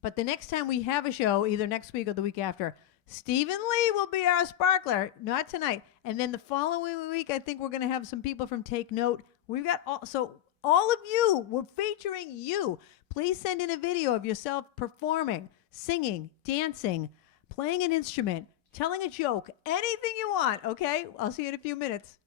But the next time we have a show, either next week or the week after, Stephen Lee will be our sparkler, not tonight. And then the following week, I think we're going to have some people from Take Note. We've got all of you, we're featuring you. Please send in a video of yourself performing, singing, dancing, playing an instrument, telling a joke, anything you want, okay? I'll see you in a few minutes.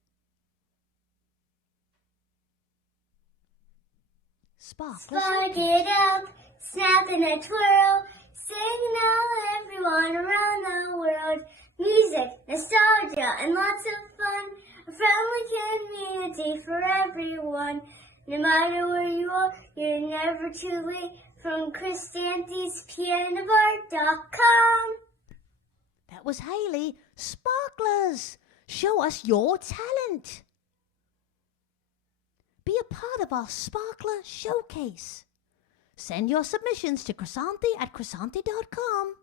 Spark it up, snap in a twirl, sing now everyone around the world. Music, nostalgia, and lots of fun. A friendly community for everyone. No matter where you are, you're never too late. From Krisanthi's pianobar.com. That was Haley. Sparklers, show us your talent. Be a part of our Sparkler Showcase. Send your submissions to Krisanthi@Krisanthi.com.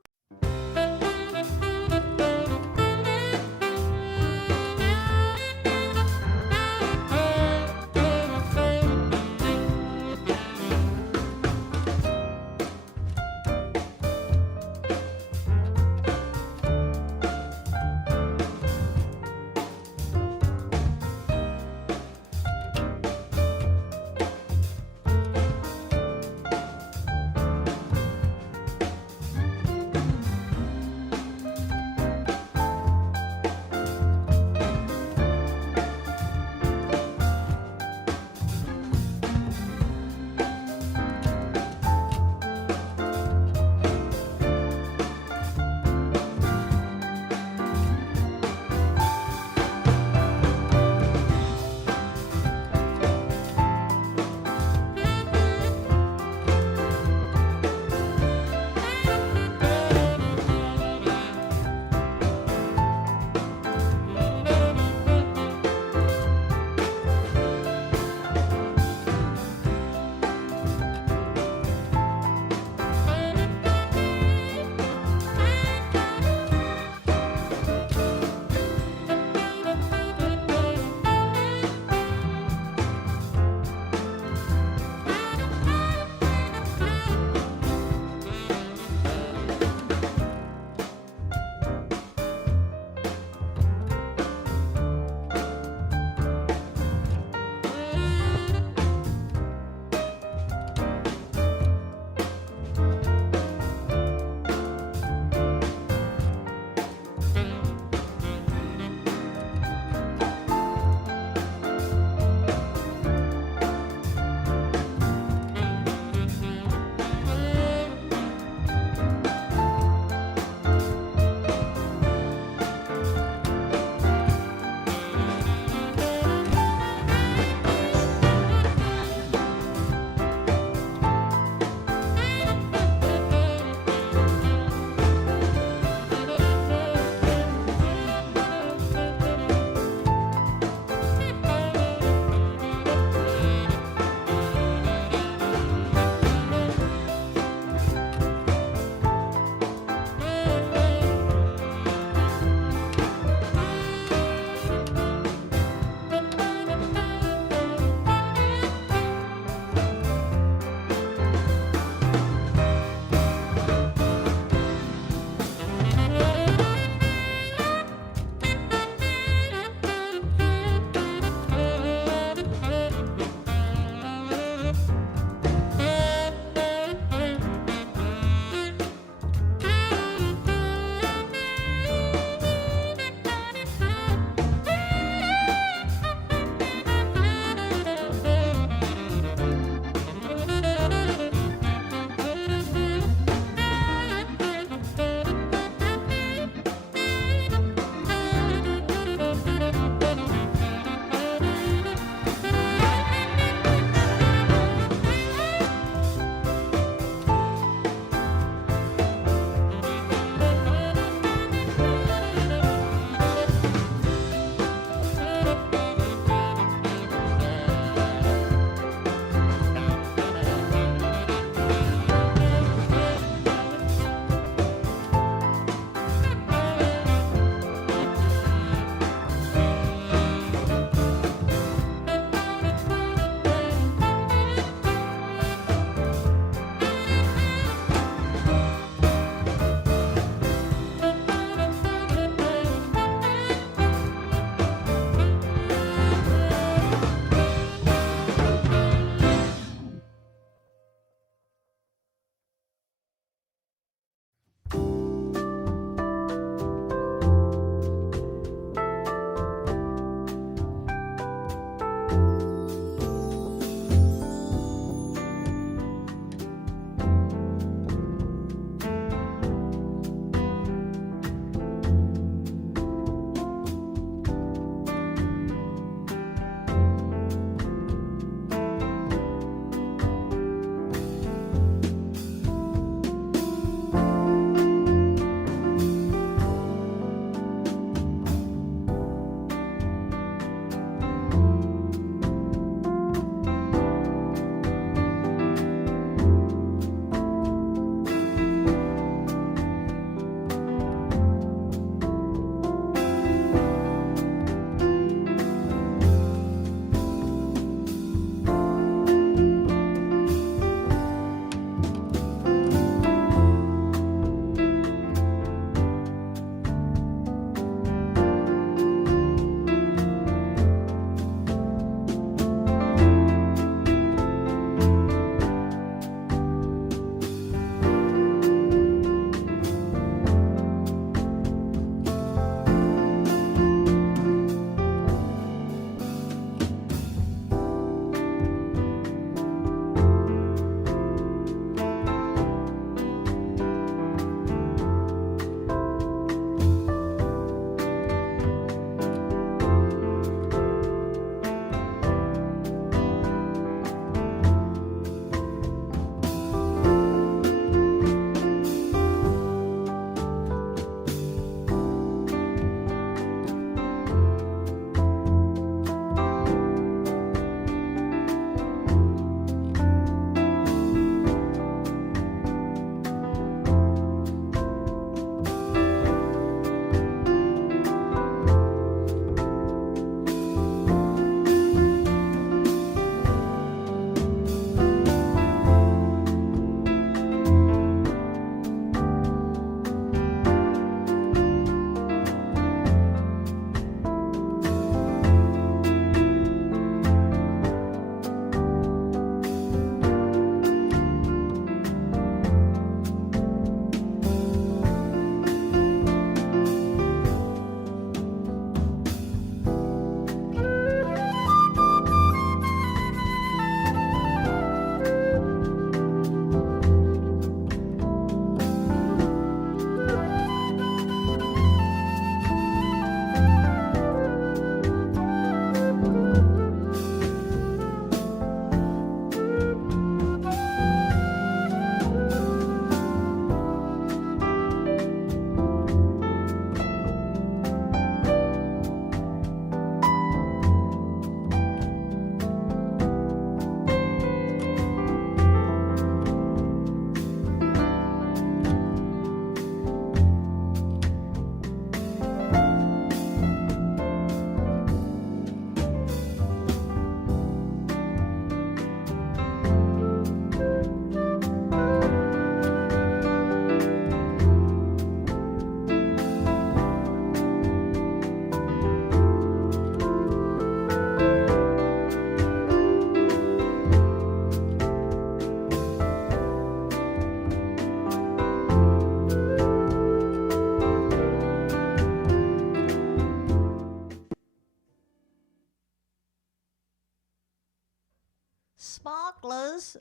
Sparklers.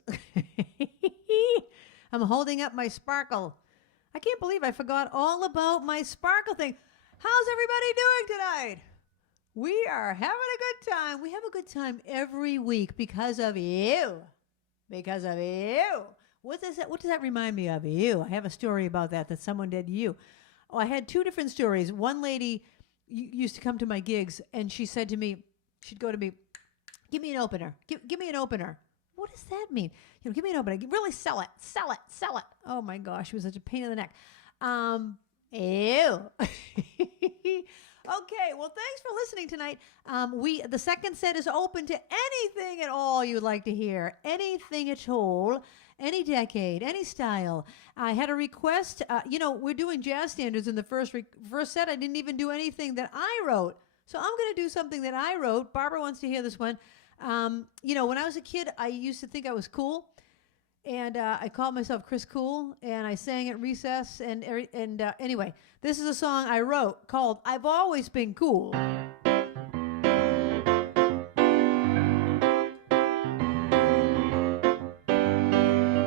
I'm holding up my sparkle. I can't believe I forgot all about my sparkle thing. How's everybody doing tonight? We are having a good time. We have a good time every week because of you. Because of you. What does that remind me of? You. I have a story about that someone did you. Oh, I had two different stories. One lady used to come to my gigs, and she said to me, she'd go to me, give me an opener. Give me an opener. What does that mean? Give me an opener. Really sell it. Sell it. Sell it. Oh, my gosh. It was such a pain in the neck. Ew. Okay, well, thanks for listening tonight. The second set is open to anything at all you'd like to hear. Anything at all. Any decade, any style. I had a request. We're doing jazz standards in the first set. I didn't even do anything that I wrote. So I'm going to do something that I wrote. Barbara wants to hear this one. When I was a kid, I used to think I was cool. And I called myself Chris Cool. And I sang at recess. And anyway, this is a song I wrote called I've Always Been Cool.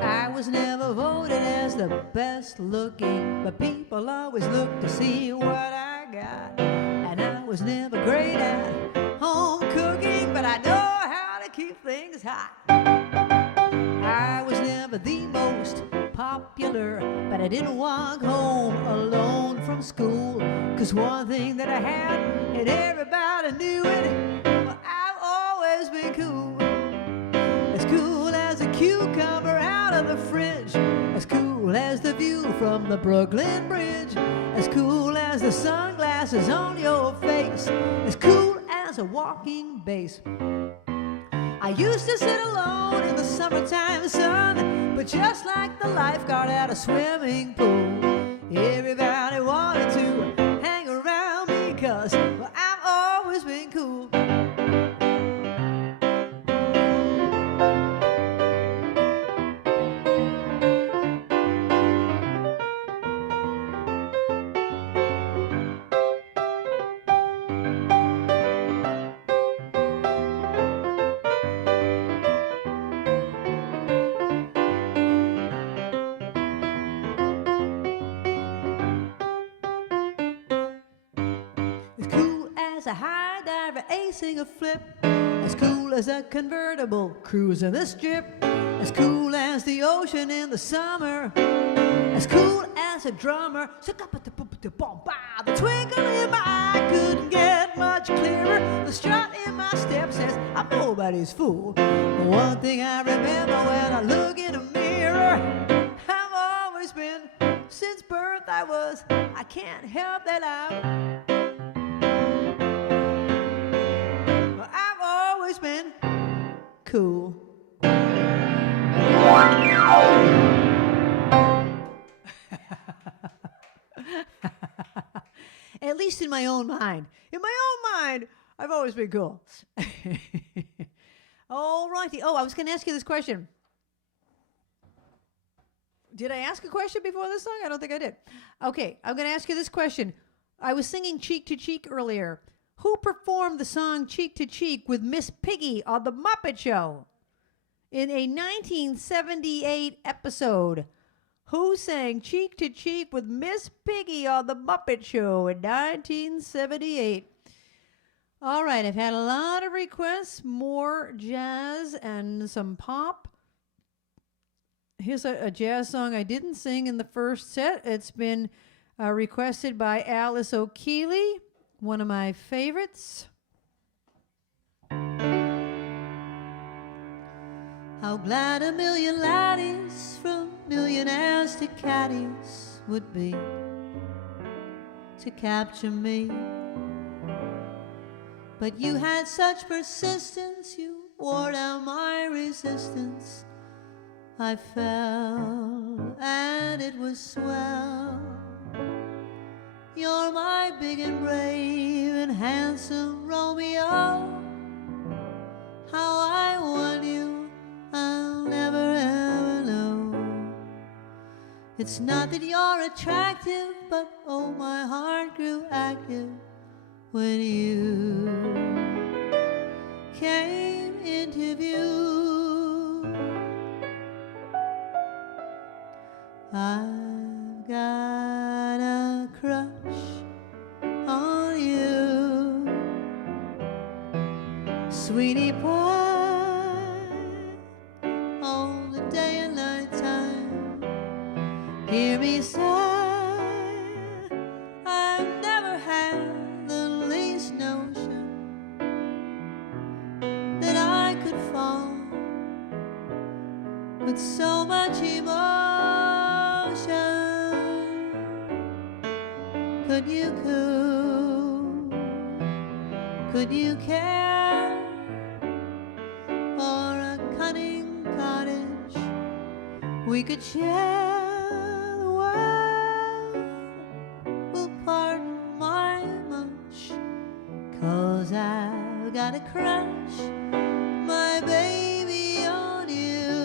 I was never voted as the best looking, but people always look to see what I got. And I was never great at home cooking, but I know how to keep things hot. I was never the most popular, but I didn't walk home alone from school. 'Cause one thing that I had, and everybody knew it, well, I've always been cool. As cool as a cucumber out of the fridge, as cool as the view from the Brooklyn Bridge, as cool as the sunglasses on your face, as cool as a walking bass. I used to sit alone in the summertime sun, but just like the lifeguard at a swimming pool, everybody wanted to hang around me 'cause well, I've always been cool. A high diver acing a flip, as cool as a convertible cruising the strip, as cool as the ocean in the summer, as cool as a drummer. The twinkle in my eye couldn't get much clearer. The strut in my step says I'm nobody's fool. One thing I remember when I look in a mirror, I've always been, since birth I can't help that I've always been cool. At least in my own mind. In my own mind, I've always been cool. All righty. Oh, I was going to ask you this question. Did I ask a question before this song? I don't think I did. Okay, I'm going to ask you this question. I was singing Cheek to Cheek earlier. Who performed the song Cheek to Cheek with Miss Piggy on The Muppet Show? In a 1978 episode, who sang Cheek to Cheek with Miss Piggy on The Muppet Show in 1978? All right, I've had a lot of requests, more jazz and some pop. Here's a jazz song I didn't sing in the first set. It's been requested by Alice O'Keefe, one of my favorites. How glad a million laddies from millionaires to caddies would be to capture me. But you had such persistence, you wore down my resistance. I fell, and it was swell. You're my big and brave and handsome Romeo. How I won you, I'll never ever know. It's not that you're attractive, but oh, my heart grew active when you came into view. sweetie pie, all the day and night time. Hear me sigh, I've never had the least notion that I could fall with so much emotion. Could you coo? Could you care for a cunning cottage we could share? The world will pardon my much, 'cause I've got a crush, my baby, on you.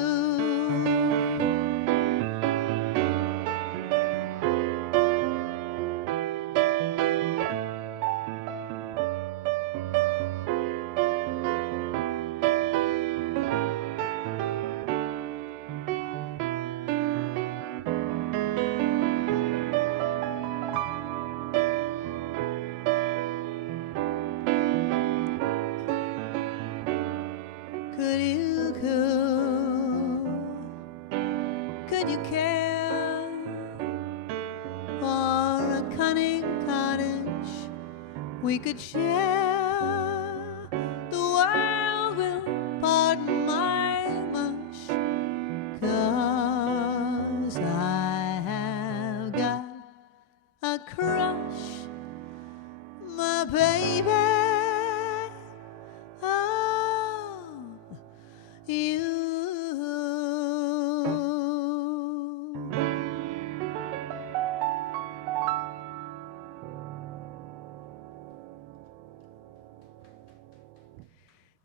Could you coo? Could you care for a cunning cottage we could share? The world will pardon my mush, 'cause I have got a crush, my baby, on you.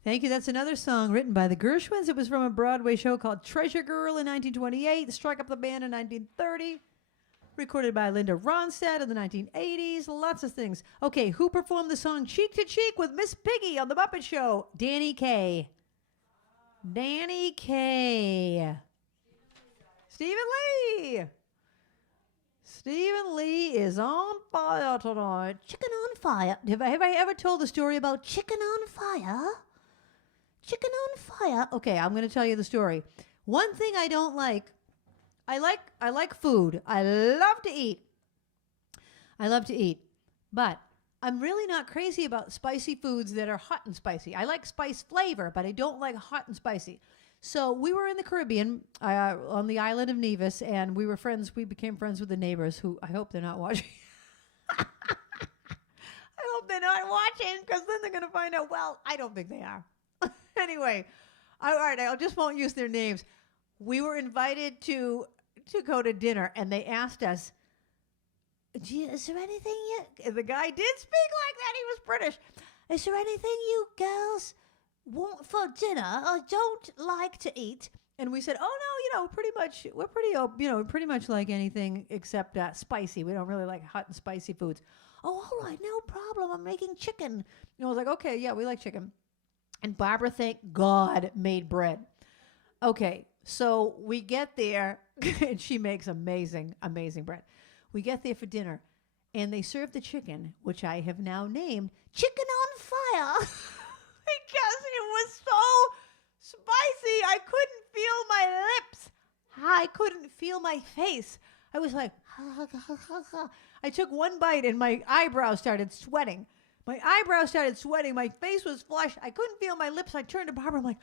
Thank you. That's another song written by the Gershwins. It was from a Broadway show called Treasure Girl in 1928, Strike Up the Band in 1930, recorded by Linda Ronstadt in the 1980s. Lots of things. Okay, who performed the song Cheek to Cheek with Miss Piggy on The Muppet Show? Danny Kaye. Danny Kaye. Stephen Lee. Stephen Lee is on fire tonight. Chicken on fire. Have I ever told the story about Chicken on fire? Chicken on fire? Okay, I'm going to tell you the story. One thing I don't like, I like food. I love to eat. But I'm really not crazy about spicy foods that are hot and spicy. I like spice flavor, but I don't like hot and spicy. So we were in the Caribbean on the island of Nevis, and we were friends. We became friends with the neighbors, who I hope they're not watching. I hope they're not watching, because then they're going to find out. Well, I don't think they are. Anyway, all right, I just won't use their names. We were invited to go to dinner, and they asked us, is there anything you... And the guy did speak like that. He was British. Is there anything you girls want for dinner or don't like to eat? And we said, oh, no, we're pretty much like anything except spicy. We don't really like hot and spicy foods. Oh, all right, no problem. I'm making chicken. And I was like, okay, yeah, we like chicken. And Barbara, thank God, made bread. Okay, so we get there, and she makes amazing, amazing bread. We get there for dinner, and they serve the chicken, which I have now named Chicken on Fire, because it was so spicy. I couldn't feel my lips. I couldn't feel my face. I was like, I took one bite, and my eyebrows started sweating. My eyebrows started sweating. My face was flushed. I couldn't feel my lips. I turned to Barbara. I'm like,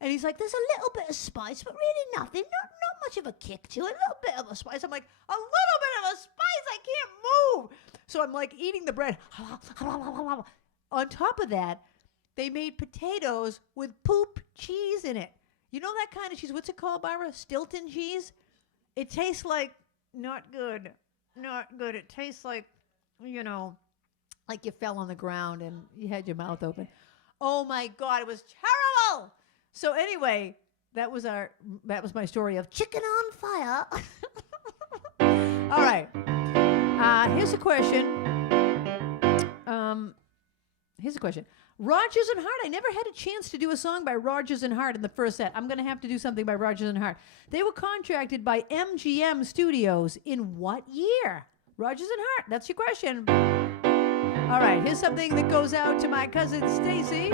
and he's like, there's a little bit of spice, but really nothing. Not much of a kick to it. A little bit of a spice. I'm like, a little bit of a spice? I can't move. So I'm like eating the bread. On top of that, they made potatoes with poop cheese in it. You know that kind of cheese? What's it called, Barbara? Stilton cheese? It tastes like not good. Not good. It tastes like, like you fell on the ground and you had your mouth open. Oh my God, it was terrible. So anyway, that was my story of chicken on fire. All right. Here's a question. Rodgers and Hart. I never had a chance to do a song by Rodgers and Hart in the first set. I'm going to have to do something by Rodgers and Hart. They were contracted by MGM Studios in what year? Rodgers and Hart. That's your question. All right, here's something that goes out to my cousin Stacy.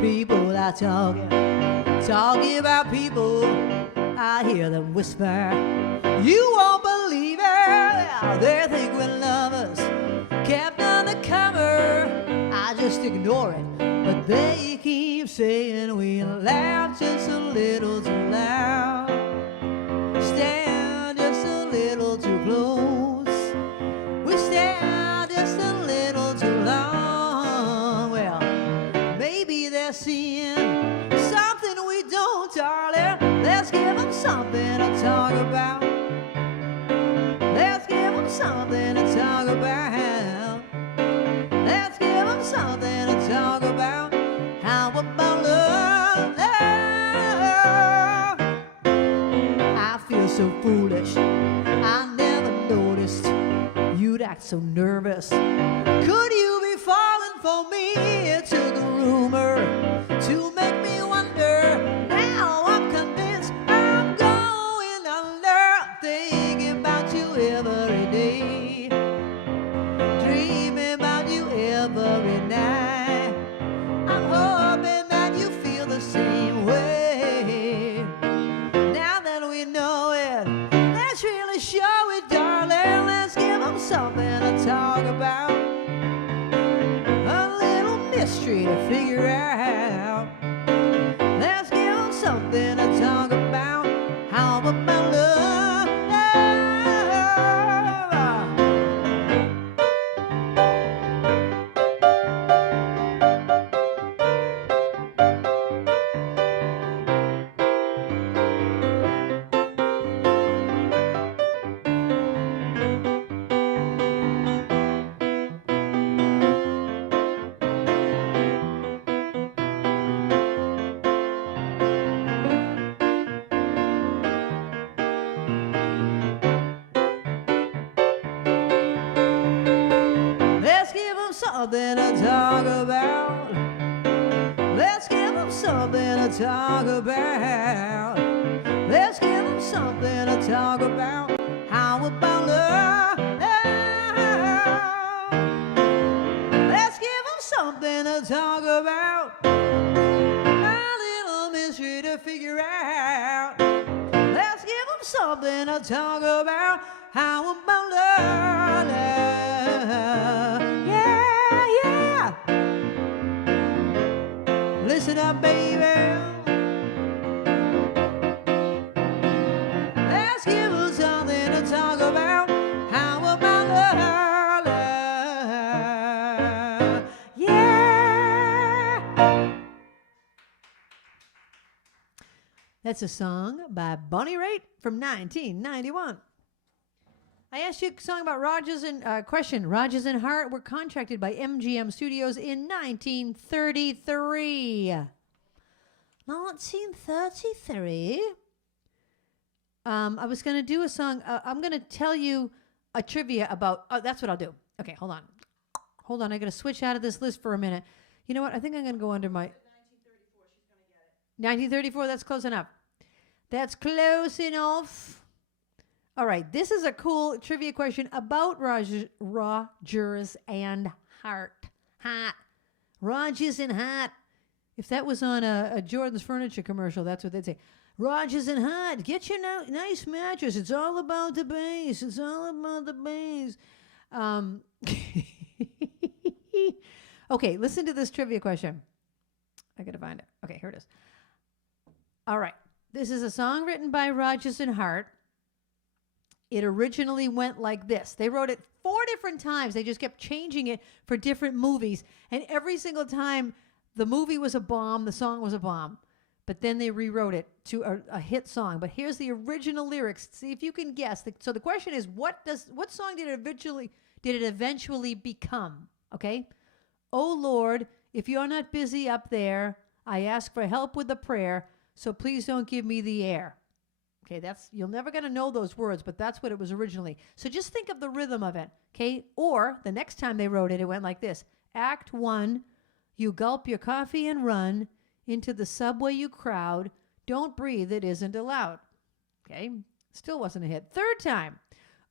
People are talking about people. I hear them whisper, you won't believe it. They think we're lovers, kept undercover. I just ignore it, but they keep saying we laugh just a little too loud, stand just a little too close, we stand just a little too long. Well, maybe they're seeing something we don't, darling. Let's give them something to talk about. Let's give them something to talk about. Let's give them something to talk about. How about love? Love. I feel so foolish. I never noticed you'd act so nervous. Could you be falling for me? It took a rumor to make me wonder. Now I'm convinced I'm going under, thinking about you every day, dreaming about you every night. I'm hoping that you feel the same way. Now that we know it, let's really show it, darling. Let's give them something to talk about, a little mystery to figure out. Let's give them something to talk about. How about love? Let's give them something to talk about. Let's give them something to talk about. Let's give them something to talk about. How about love? Let's give them something to talk about, a little mystery to figure out. Let's give them something to talk about. How about love? Yeah, yeah. Listen up, baby. Let's give them something to talk about. How about love? Yeah. That's a song by Bonnie Raitt from 1991. I asked you a song about Rodgers and question. Rodgers and Hart were contracted by MGM Studios in 1933. 1933? I was going to do a song. I'm going to tell you a trivia about. Oh, that's what I'll do. Okay, hold on. Hold on. I got to switch out of this list for a minute. You know what? I think I'm going to go under my. 1934. That's close enough. That's close enough. All right. This is a cool trivia question about Rodgers and Hart. Rodgers and Hart. If that was on a Jordan's Furniture commercial, that's what they'd say. Rodgers and Hart, get your nice mattress. It's all about the bass. It's all about the bass. Okay, listen to this trivia question. I got to find it. Okay, here it is. All right. This is a song written by Rodgers and Hart. It originally went like this. They wrote it 4 different times. They just kept changing it for different movies. And every single time the movie was a bomb, the song was a bomb. But then they rewrote it to a hit song. But here's the original lyrics. See if you can guess. So the question is, what song did it eventually become? Okay? Oh Lord, if you're not busy up there, I ask for help with a prayer, so please don't give me the air. Okay, you're never going to know those words, but that's what it was originally. So just think of the rhythm of it, okay? Or the next time they wrote it, it went like this. Act 1, you gulp your coffee and run. Into the subway you crowd. Don't breathe, it isn't allowed. Okay, still wasn't a hit. Third time.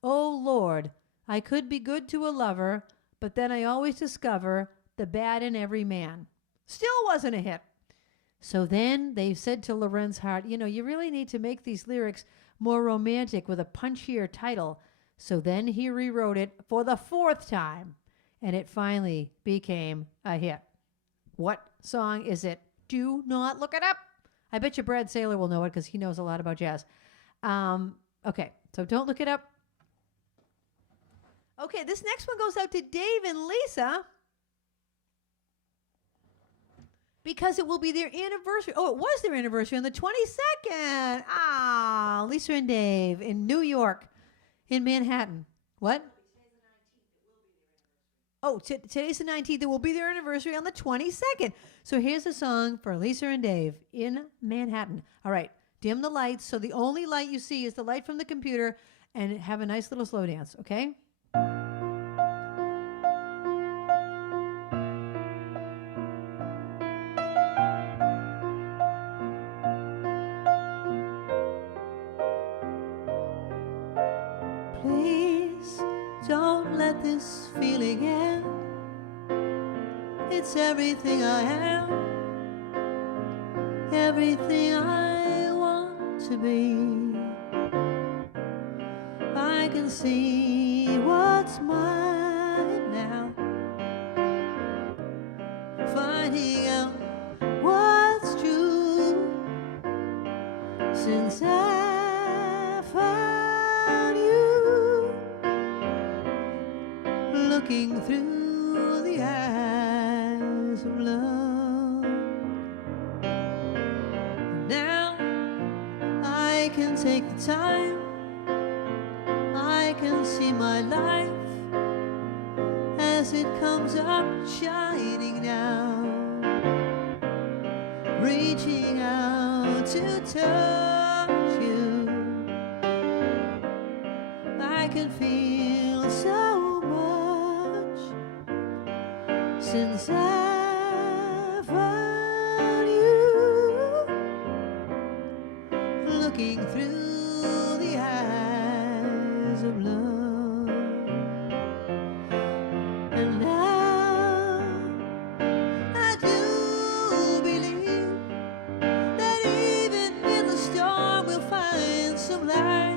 Oh, Lord, I could be good to a lover, but then I always discover the bad in every man. Still wasn't a hit. So then they said to Lorenz Hart, you really need to make these lyrics more romantic with a punchier title. So then he rewrote it for the 4th time, and it finally became a hit. What song is it? Do not look it up. I bet you Brad Saylor will know it because he knows a lot about jazz. Okay, so don't look it up. Okay, this next one goes out to Dave and Lisa because it will be their anniversary. Oh, it was their anniversary on the 22nd. Ah, Lisa and Dave in New York, in Manhattan. What? Oh, today's the 19th. It will be their anniversary on the 22nd. So here's a song for Lisa and Dave in Manhattan. All right, dim the lights so the only light you see is the light from the computer, and have a nice little slow dance, okay? Please don't let this feeling end. It's everything I am, everything I want to be. I can see what's mine now, finding out what's true since I found you, looking through the eyes of love. Now I can take the time, I can see my life as it comes up shining now, reaching out to touch you. I can feel so much since I found you, looking through the eyes of love. And now I do believe that even in the storm we'll find some light.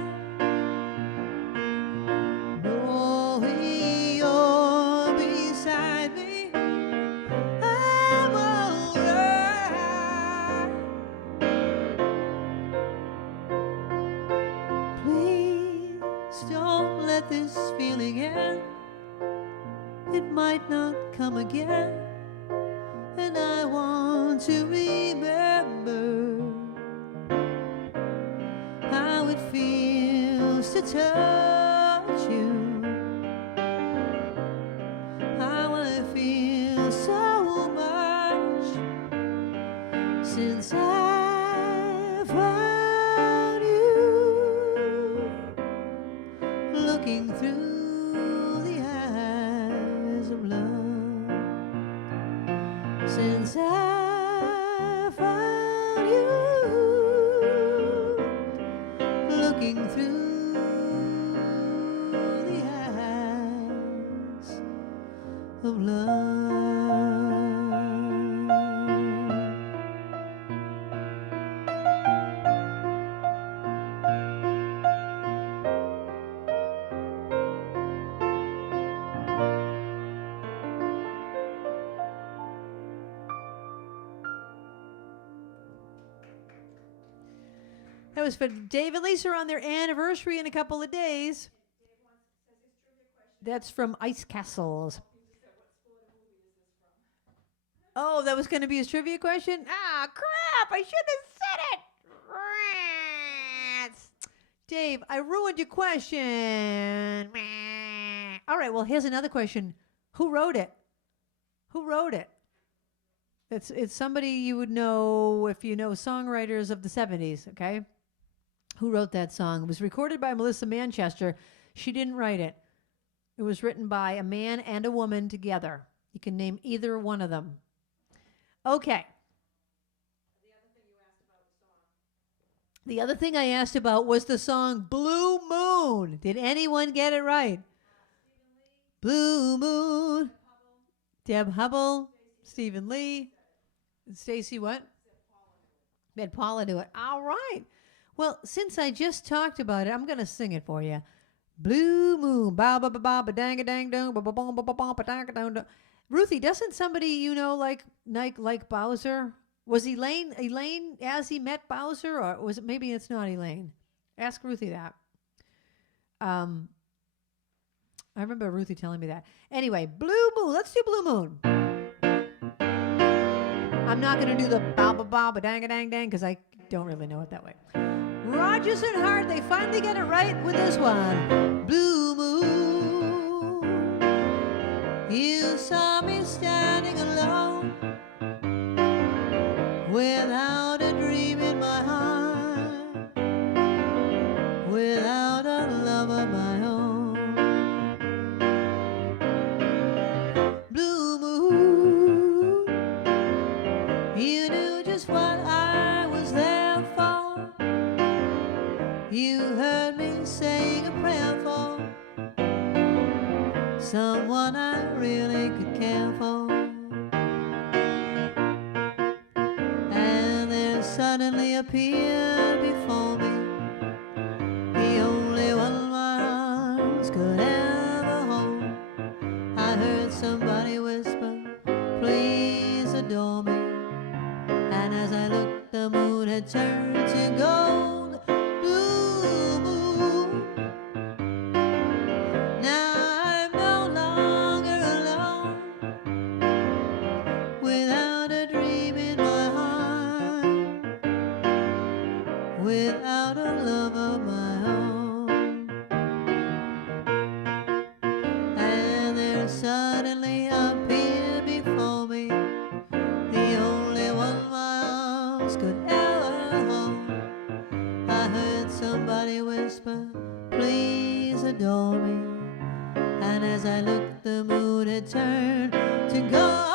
Knowing you're beside me, I'm alright. Please don't let this feeling end. It might not come again, and I want to remember how it feels to touch you, how I feel so much since I found you, looking through the eyes of love. Since I found you, looking through the eyes of love. That was for Dave and Lisa on their anniversary in a couple of days. That's from Ice Castles. Oh, that was going to be his trivia question? Ah, crap! I should have said it! Rats. Dave, I ruined your question. All right, well, here's another question. Who wrote it? Who wrote it? It's somebody you would know if you know songwriters of the 70s, okay? Who wrote that song? It was recorded by Melissa Manchester. She didn't write it. It was written by a man and a woman together. You can name either one of them. Okay. The other thing I asked about was the song Blue Moon. Did anyone get it right? Blue Moon. Deb Hubble. Stephen Lee. Stacy what? Had Paula do it. All right. Well, since I just talked about it, I'm going to sing it for you. Blue Moon. Ba ba ba ba ba dang a dang dong ba ba ba ba ba ba ba dang dong dong. Ruthie, doesn't somebody you know like Bowser? Was Elaine as he met Bowser, or was it maybe it's not Elaine? Ask Ruthie that. I remember Ruthie telling me that. Anyway, Blue Moon. Let's do Blue Moon. I'm not going to do the ba ba ba ba dang a dang dang because I don't really know it that way. Rodgers and Hart, they finally get it right with this one. Blue Moon, you saw me standing alone, without a dream in my heart, without a love of my own. Blue Moon, you knew just what I was there for. You heard me saying a prayer for someone I really could care for. And there suddenly appeared before me the only one my arms could ever hold. I heard somebody whisper, please adore me. And as I looked, the moon had turned to gold. Blue moon, now I'm no longer alone, without a dream in my heart, without a love of my own. And there suddenly appeared before me the only one my arms could ever hold. I heard somebody whisper, please adore me. And as I looked, the moon had turned to gold.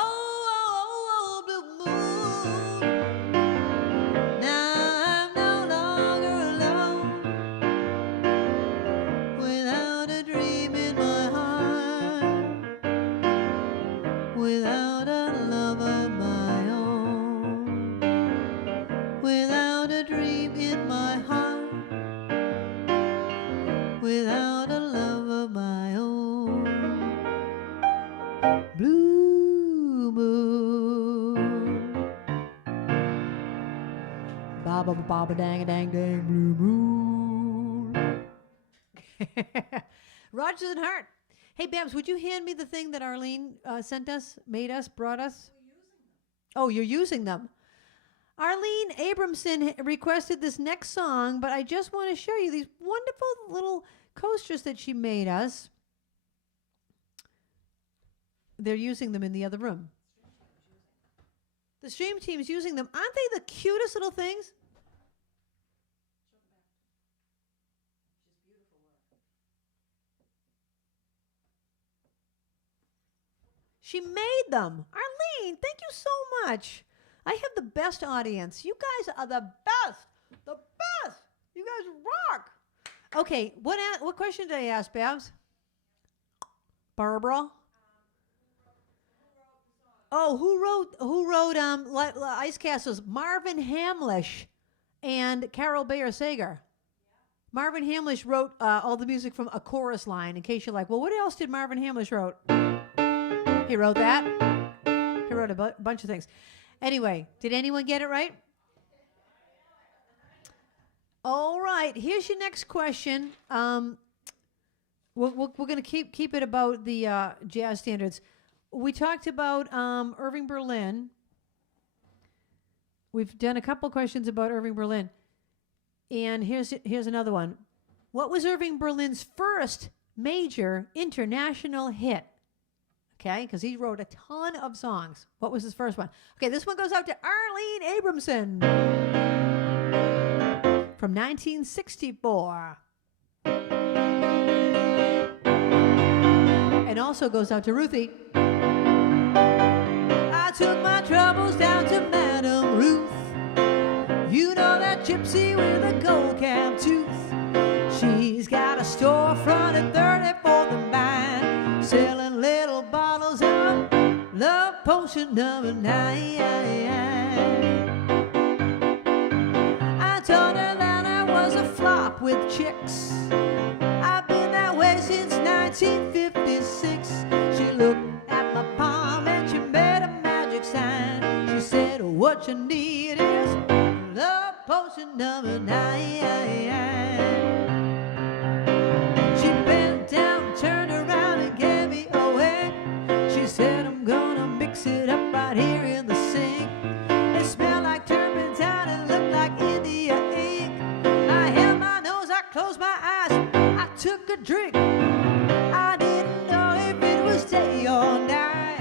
Blue moon, now I'm no longer alone, without a dream in my heart, without a love of my own, without a dream in my heart, without a love of my own. Blue moon. Ba ba ba ba ba dang a dang dang blue moon. Rodgers and Hart. Hey Babs, would you hand me the thing that Arlene sent us, made us, brought us? Oh, you're using them. Arlene Abramson requested this next song, but I just want to show you these wonderful little coasters that she made us. They're using them in the other room. The stream team's using them. Aren't they the cutest little things? She made them. Arlene, thank you so much. I have the best audience. You guys are the best. The best. You guys rock. Okay, what question did I ask, Babs? Barbara? Oh, who wrote Ice Castles? Marvin Hamlish and Carole Bayer Sager. Marvin Hamlish wrote all the music from A Chorus Line, in case you're like, well, what else did Marvin Hamlish wrote? He wrote that. He wrote a bunch of things. Anyway, did anyone get it right? All right, here's your next question. We're going to keep it about the jazz standards. We talked about Irving Berlin. We've done a couple questions about Irving Berlin. And here's another one. What was Irving Berlin's first major international hit? Okay, because he wrote a ton of songs. What was his first one? Okay, this one goes out to Arlene Abramson from 1964. And also goes out to Ruthie. I took my troubles down to Madame Ruth. You know that gypsy with a gold cap tooth. She's got a storefront at 34th and Vine, selling little bottles of love potion number 9. I told her that I was a flop with chicks. I've been that way since 1956. She looked at my palm and she made a magic sign. She said, what you need is love potion number 9. She bent down, turned around and gave me a wink. She said, I'm gonna mix it up right here in the sink. It smelled like turpentine and looked like India ink. I held my nose, I closed my eyes, I took a drink. I didn't know if it was day or night.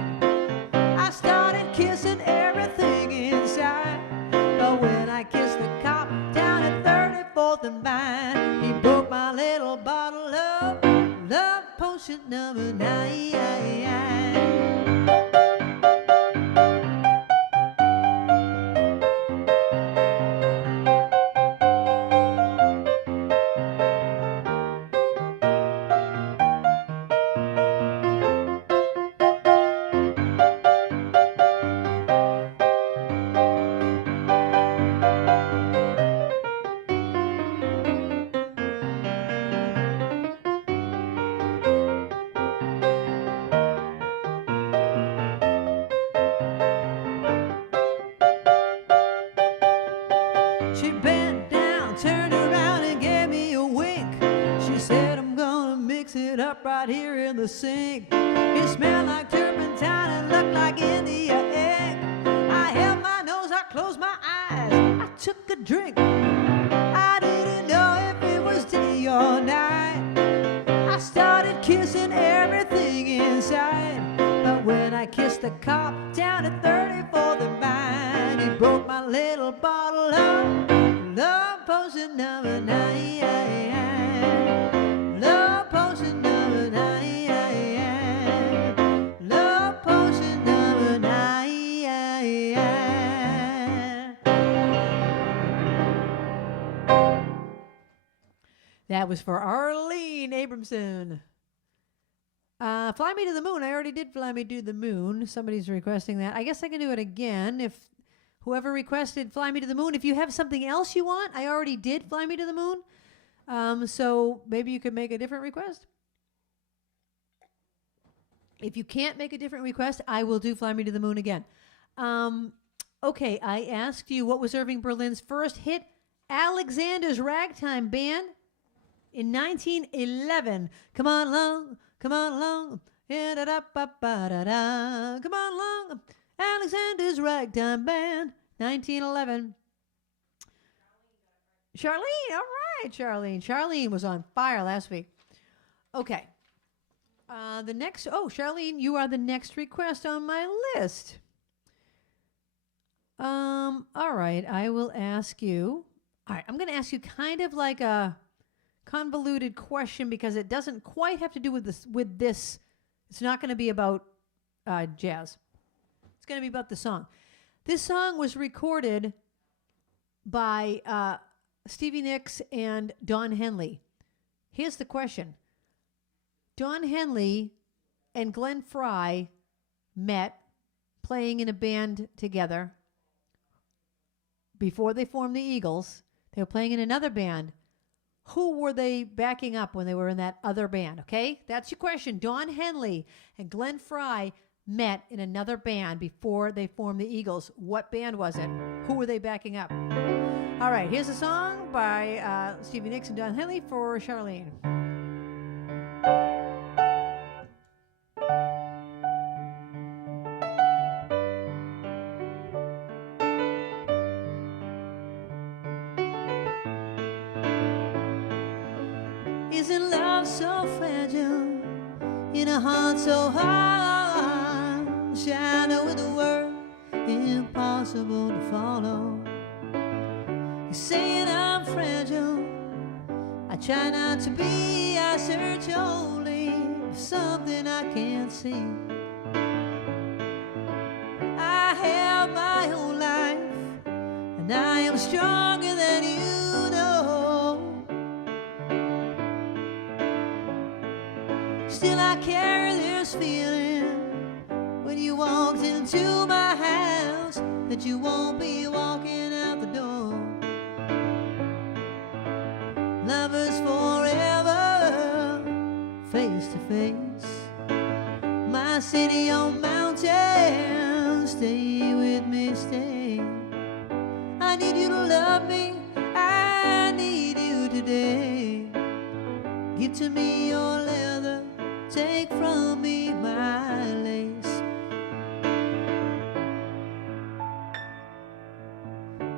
I started kissing everything inside. But when I kissed the cop down at 34th and Vine, he broke my little bottle of love potion number 9. She bent down, turned around and gave me a wink. She said, I'm gonna mix it up right here in the sink. It smelled like turpentine and looked like India egg. I held my nose, I closed my eyes, I took a drink. I didn't know if it was day or night. I started kissing everything inside. But when I kissed the cop down at 34th and Vine, he broke my little bottle of love potion number 9. Love potion number 9. Love potion number 9. That was for Arlene Abramson. Fly Me to the Moon. I already did Fly Me to the Moon. Somebody's requesting that. I guess I can do it again if whoever requested Fly Me to the Moon. If you have something else you want, I already did Fly Me to the Moon. So maybe you could make a different request. If you can't make a different request, I will do Fly Me to the Moon again. Okay, I asked you what was Irving Berlin's first hit, Alexander's Ragtime Band, in 1911. Come on along, come on along, da-da-da-ba-ba-da-da. Come on along, Alexander's Ragtime Band, 1911. Charlene, all right, Charlene. Charlene was on fire last week. Okay. The next, Charlene, you are the next request on my list. All right, I will ask you. All right, I'm going to ask you kind of like a convoluted question because it doesn't quite have to do with this. It's not going to be about jazz. It's going to be about the song. This song was recorded by Stevie Nicks and Don Henley. Here's the question. Don Henley and Glenn Frey met playing in a band together before they formed the Eagles. They were playing in another band. Who were they backing up when they were in that other band? Okay, that's your question. Don Henley and Glenn Frey met in another band before they formed the Eagles. What band was it? Who were they backing up? All right, here's a song by Stevie Nicks and Don Henley for Charlene. Isn't love so fragile in a heart so hard? Shadow in the world, impossible to follow. You're saying I'm fragile. I try not to be, I search only for something I can't see. I have my own life, and I am stronger than you know. Still I carry this feeling when you walked into my house that you won't be walking out the door. Lovers forever, face to face. My city on mountain, stay with me, stay. I need you to love me, I need you today. Give to me your leather, take from me my lace.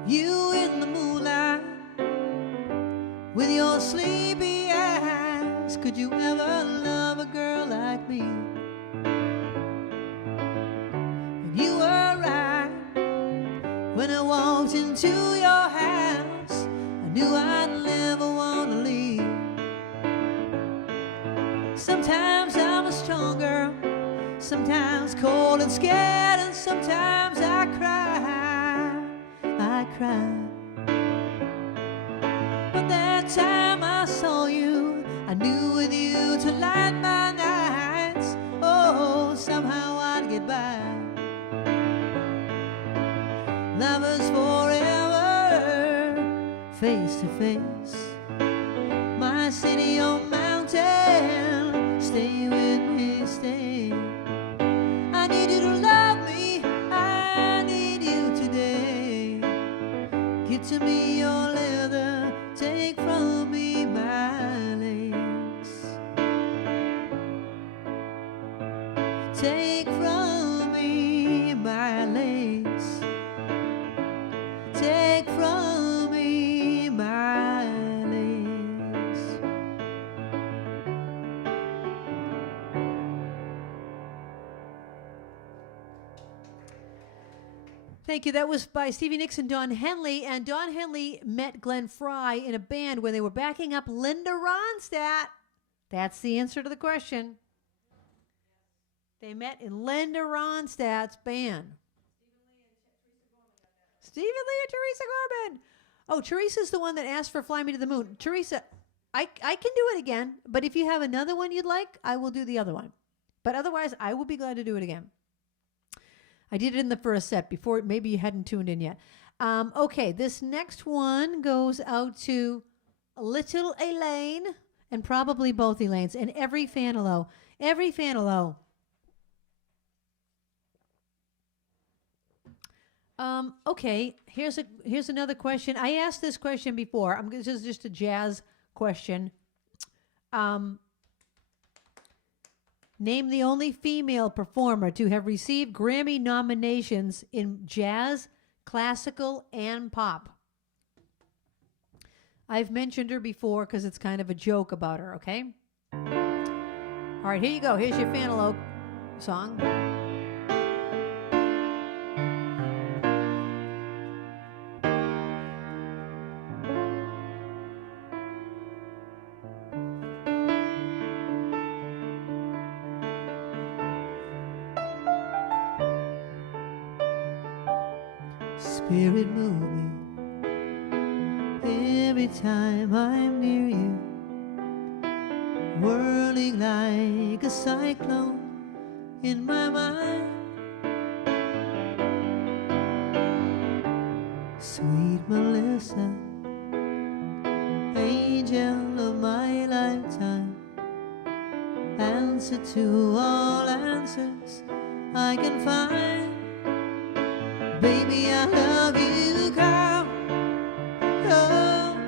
You in the moonlight with your sleepy eyes, could you ever love a girl like me? And you were right when I walked into your house. I knew I'd never want to leave. Sometimes I'm a strong girl, sometimes cold and scared, and sometimes I cry, I cry. But that time I saw you, I knew with you to light my nights, oh, somehow I'd get by. Lovers forever, face to face. My city on mountain, stay with me, stay. I need you to love me, I need you today. Give to me your leather, take from me my lace. Take from me my lace. Take from me my lace. Thank you. That was by Stevie Nicks and Don Henley. And Don Henley met Glenn Frey in a band where they were backing up Linda Ronstadt. That's the answer to the question. They met in Linda Ronstadt's band. Stephen Lee and Teresa Gorman. Oh, Teresa's the one that asked for Fly Me to the Moon. Teresa, I can do it again, but if you have another one you'd like, I will do the other one. But otherwise, I will be glad to do it again. I did it in the first set before, maybe you hadn't tuned in yet. Okay, this next one goes out to Little Elaine and probably both Elaines and every Fanalo. Every Fanalo. Okay, here's another question. I asked this question before. This is just a jazz question. Name the only female performer to have received Grammy nominations in jazz, classical, and pop. I've mentioned her before because it's kind of a joke about her, okay? All right, here you go. Here's your Fanalo song. Spirit move me every time I'm near you, whirling like a cyclone in my mind. Sweet Melissa, angel of my lifetime, answer to all answers I can find. Baby, I love you, come, come,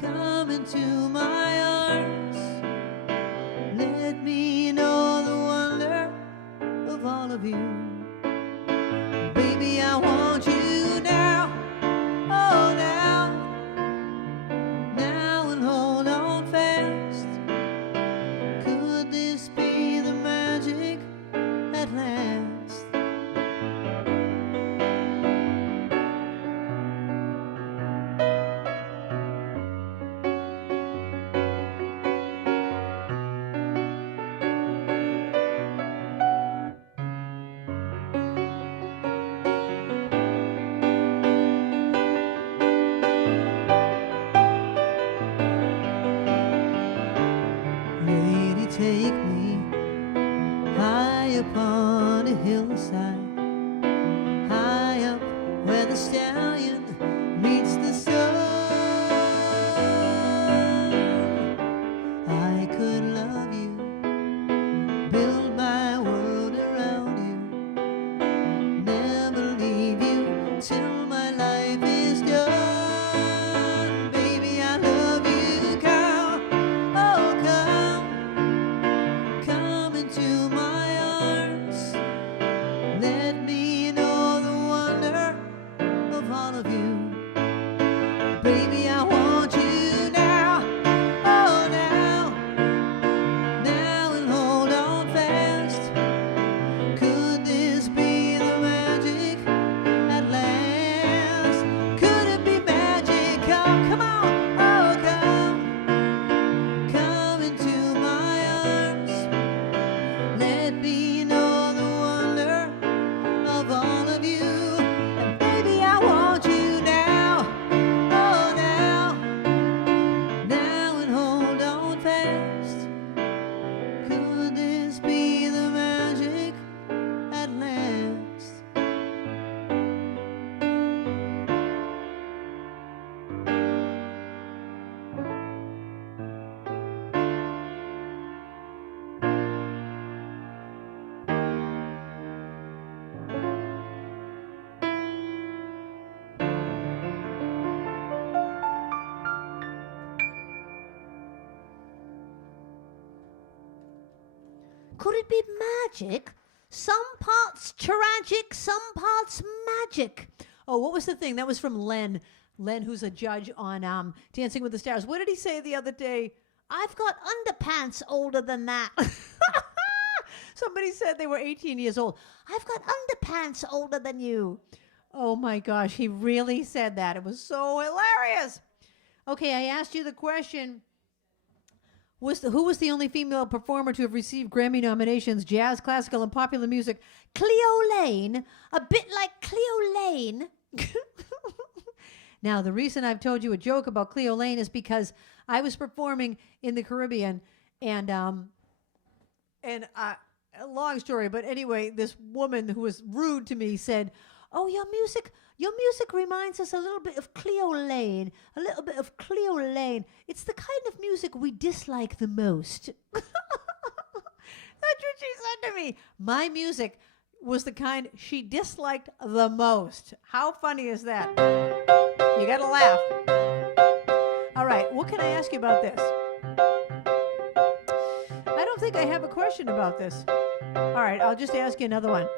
come into my arms. Let me know the wonder of all of you. Baby, I want you now, oh now, now and hold on fast. Could this be the magic at last? way upon a hillside, high up where the stallion meets the sun. I could love you, build my world around you, never leave you till my life is done. Baby, I love you, come, oh come into my arms. Let me know the wonder of all of you. Baby, I want you now, oh now, now and hold on fast. Could this be the magic at last? Could it be magic? Come on, oh come into my arms. Let me know the wonder of all of you. And baby, I want you now, oh now, now and hold on fast. Could this be the magic at last? Could it be magic? Some parts tragic, some parts magic. Oh, what was the thing? That was from Len. Len, who's a judge on Dancing with the Stars. What did he say the other day? I've got underpants older than that. Somebody said they were 18 years old. I've got underpants older than you. Oh my gosh, he really said that. It was so hilarious. Okay, I asked you the question. Who was the only female performer to have received Grammy nominations, jazz, classical, and popular music? Cleo Lane, a bit like Cleo Lane. Now, the reason I've told you a joke about Cleo Lane is because I was performing in the Caribbean, and a long story, but anyway, this woman who was rude to me said, "Oh, your music reminds us a little bit of Cleo Lane, a little bit of Cleo Lane. It's the kind of music we dislike the most." That's what she said to me. My music was the kind she disliked the most. How funny is that? You gotta laugh. All right, what can I ask you about this? I don't think I have a question about this. All right, I'll just ask you another one.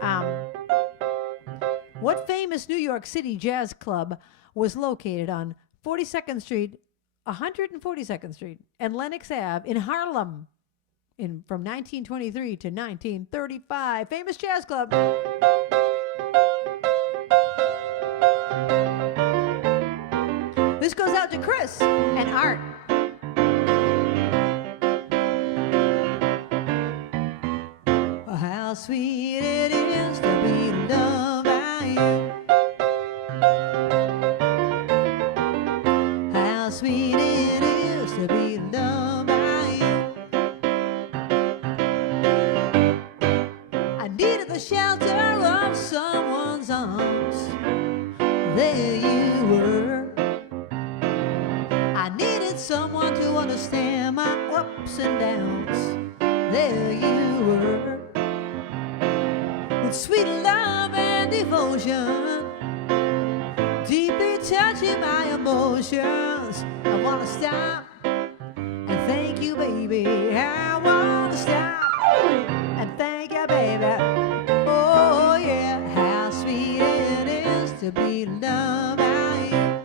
What famous New York City jazz club was located on 42nd Street, 142nd Street, and Lenox Ave in Harlem from 1923 to 1935? Famous jazz club. This goes out to Chris and Art. How sweet it is to be loved by you. How sweet it is to be loved by you. I needed the shelter of someone's arms. There you were. I needed someone to understand my ups and downs. There you were. With sweet love and devotion, deeply touching my emotions. I wanna stop and thank you, baby. I wanna stop and thank you, baby. Oh yeah, how sweet it is to be loved by you.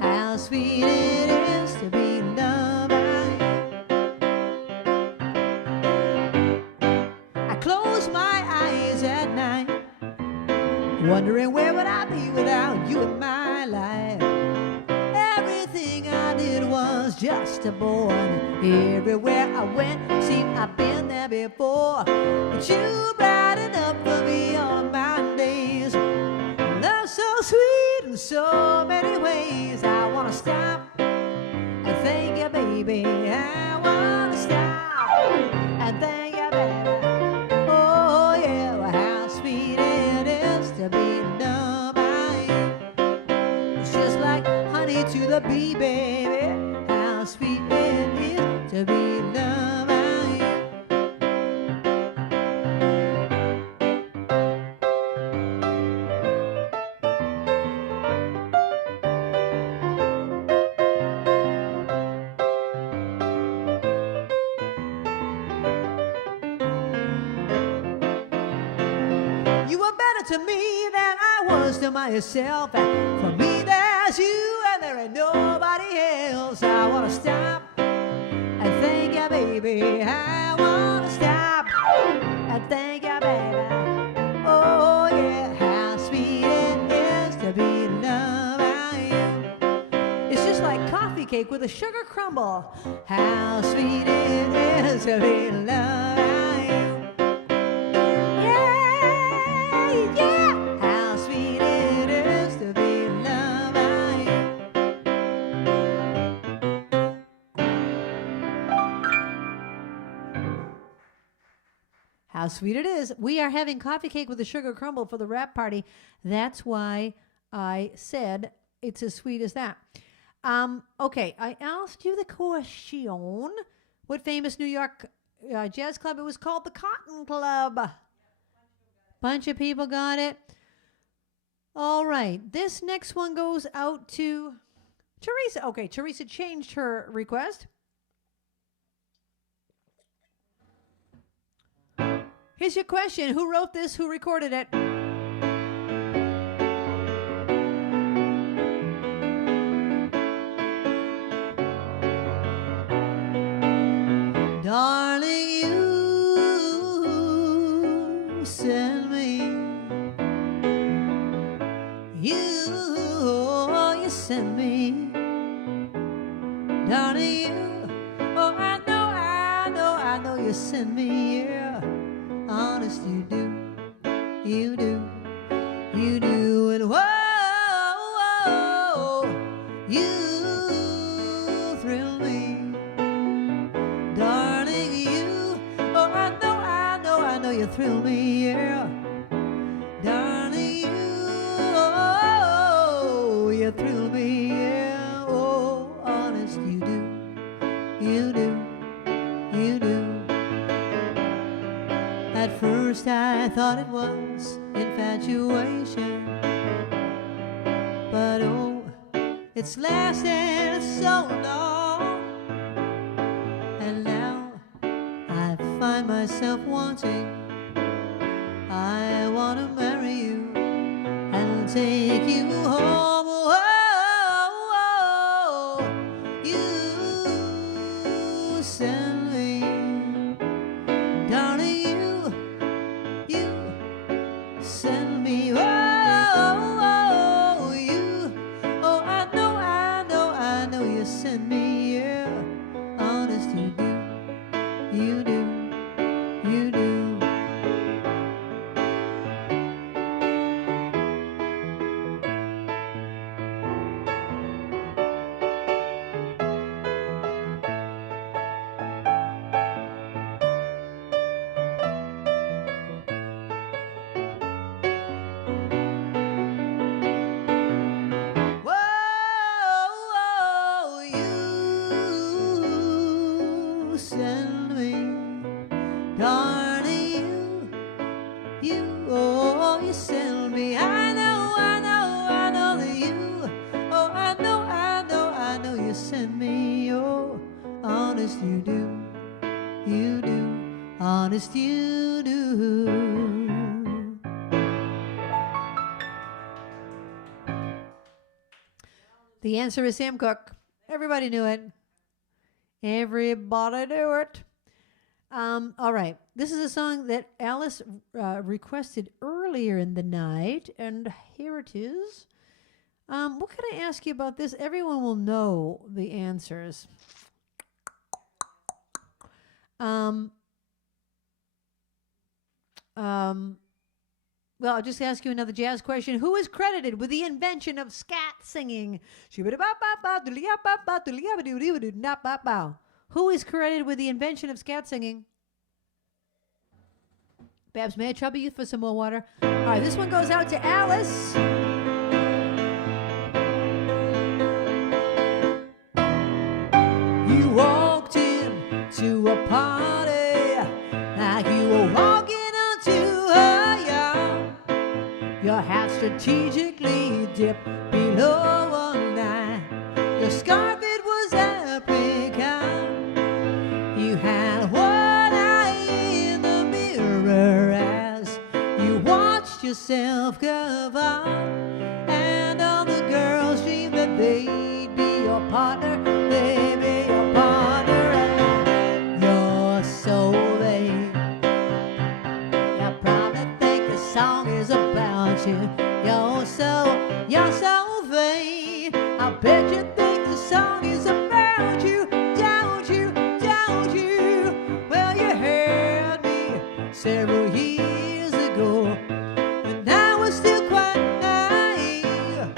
How sweet it is to be loved by you. Close my eyes at night, wondering where would I be without you in my life. Everything I did was just a bore, and everywhere I went seemed I've been there before. But you brightened up for me all my days. Love so sweet in so many ways. I wanna stop and thank you, baby. I wanna stop to be loved by you. You were better to me than I was to myself. And for me, there's you, and there ain't nobody else. I wanna stop and thank you, baby. I wanna stop and thank you, baby. Oh yeah, how sweet it is to be loved by you. It's just like coffee cake with a sugar crumble. How sweet it is to be loved by you. Yeah, how sweet it is to be loved by you. How sweet it is. We are having coffee cake with a sugar crumble for the wrap party. That's why I said it's as sweet as that. Okay, I asked you the question. What famous New York jazz club? It was called the Cotton Club. Bunch of people got it. All right. This next one goes out to Teresa. Okay, Teresa changed her request. Here's your question. Who wrote this? Who recorded it? Darling, you send me. You send me. Darling, you. Oh, I know you send me. Yeah, honest, you do. You do. You do. And whoa, you thrill me. Darling, you. Oh, I know you thrill me. Yeah. Darling, you thrill me, yeah. Oh, honest, you do. You do. You do. At first I thought it was infatuation, but oh, it's lasted so long. And now I find myself wanting. I want to marry you and take you home. You send me, darling, you send me. Oh, you. Oh, I know you send me. Yeah, honest, you do. You do. You do. Whoa, you send me, darling, oh, you send me. I know that you. Oh, I know you send me. Oh, honest, you do. You do. Honest, you do. The answer is Sam Cooke. Everybody knew it. Everybody knew it. All right. This is a song that Alice requested earlier in the night, and here it is. What can I ask you about this? Everyone will know the answers. Well, I'll just ask you another jazz question. Who is credited with the invention of scat singing? Who is credited with the invention of scat singing? Babs, may I trouble you for some more water? All right, this one goes out to Alice. You walked in strategically dipped below one eye. Your scarf, it was apricot. You had one eye in the mirror as you watched yourself go on. And all the girls dreamed that they'd be your partner, they'd be your partner. You're so vain. You probably think the song is about you. You're so vain. I bet you think the song is about you. Don't you, don't you? Well, you heard me several years ago, and I was still quite naive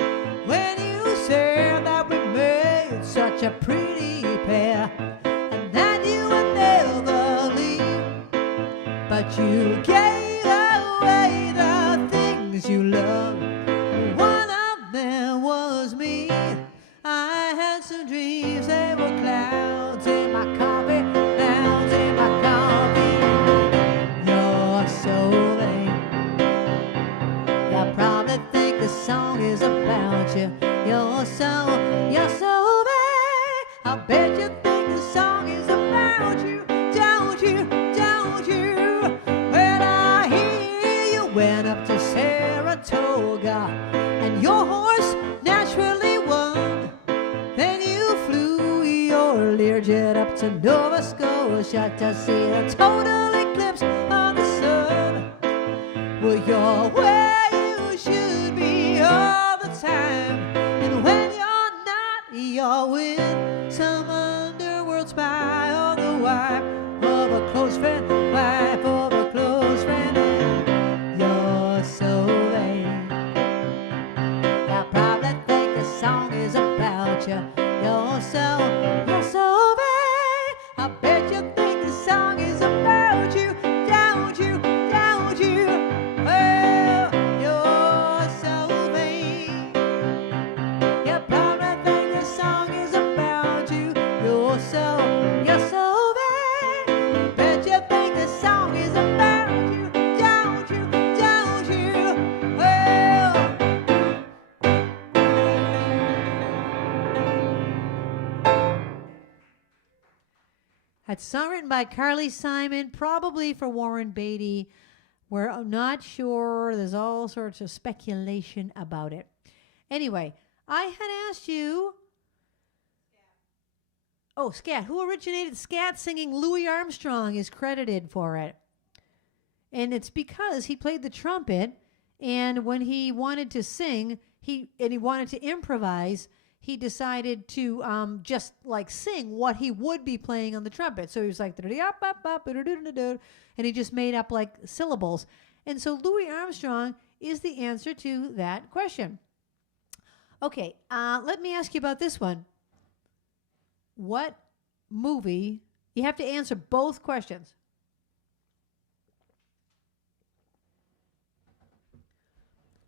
when you said that we made such a pretty pair, and that you would never leave. But you gave away the things you love. One of them was me. I had some dreams, they were clouds in my coffee, clouds in my coffee. You're so vain. You probably think the song is about you. You're so vain. I bet you think the song is about you. Don't you, don't you? When I hear you went up to Saratoga and your horse naturally won. Then you flew your Learjet up to Nova Scotia to see a total eclipse of the sun. Well, you're where you should be all the time, and when you're not, you're with some underworld spy or the wife of a close friend, wife of a close friend. And you're so vain. You probably think the song is about you. You're so vain. I bet you think the song is about you. Don't you, don't you? Well, you're so vain. You probably think the song is about you. You're so vain. Bet you think the song is about you. Don't you, don't you? Well. That's song written by Carly Simon, probably for Warren Beatty. We're not sure. There's all sorts of speculation about it. Anyway, I had asked you. Oh, scat. Who originated scat singing? Louis Armstrong is credited for it. And it's because he played the trumpet, and when he wanted to sing, he wanted to improvise, he decided to just like sing what he would be playing on the trumpet. So he was like, and he just made up like syllables. And so Louis Armstrong is the answer to that question. Okay, let me ask you about this one. What movie? You have to answer both questions.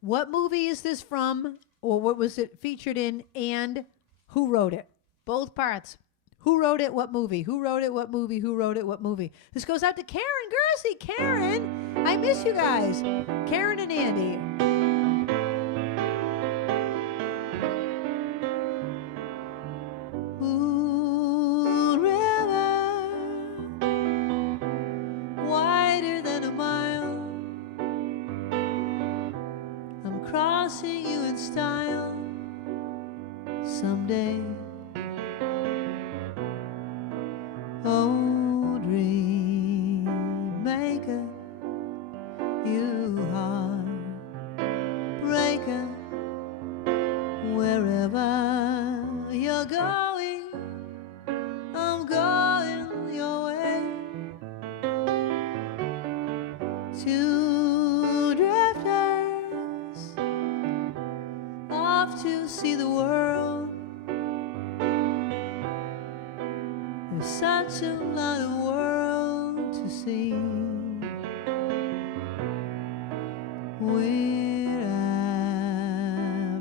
What movie is this from, or what was it featured in, and who wrote it? Both parts. Who wrote it? What movie? Who wrote it? What movie? Who wrote it? What movie? This goes out to Karen Gersey. Karen, I miss you guys. Karen and Andy. Moon River, wider than a mile. I'm crossing you in style someday. Oh, dream maker, you heartbreaker, wherever you're going, I'm going your way. Two drifters off to see the world. There's such a lot of world to see. We're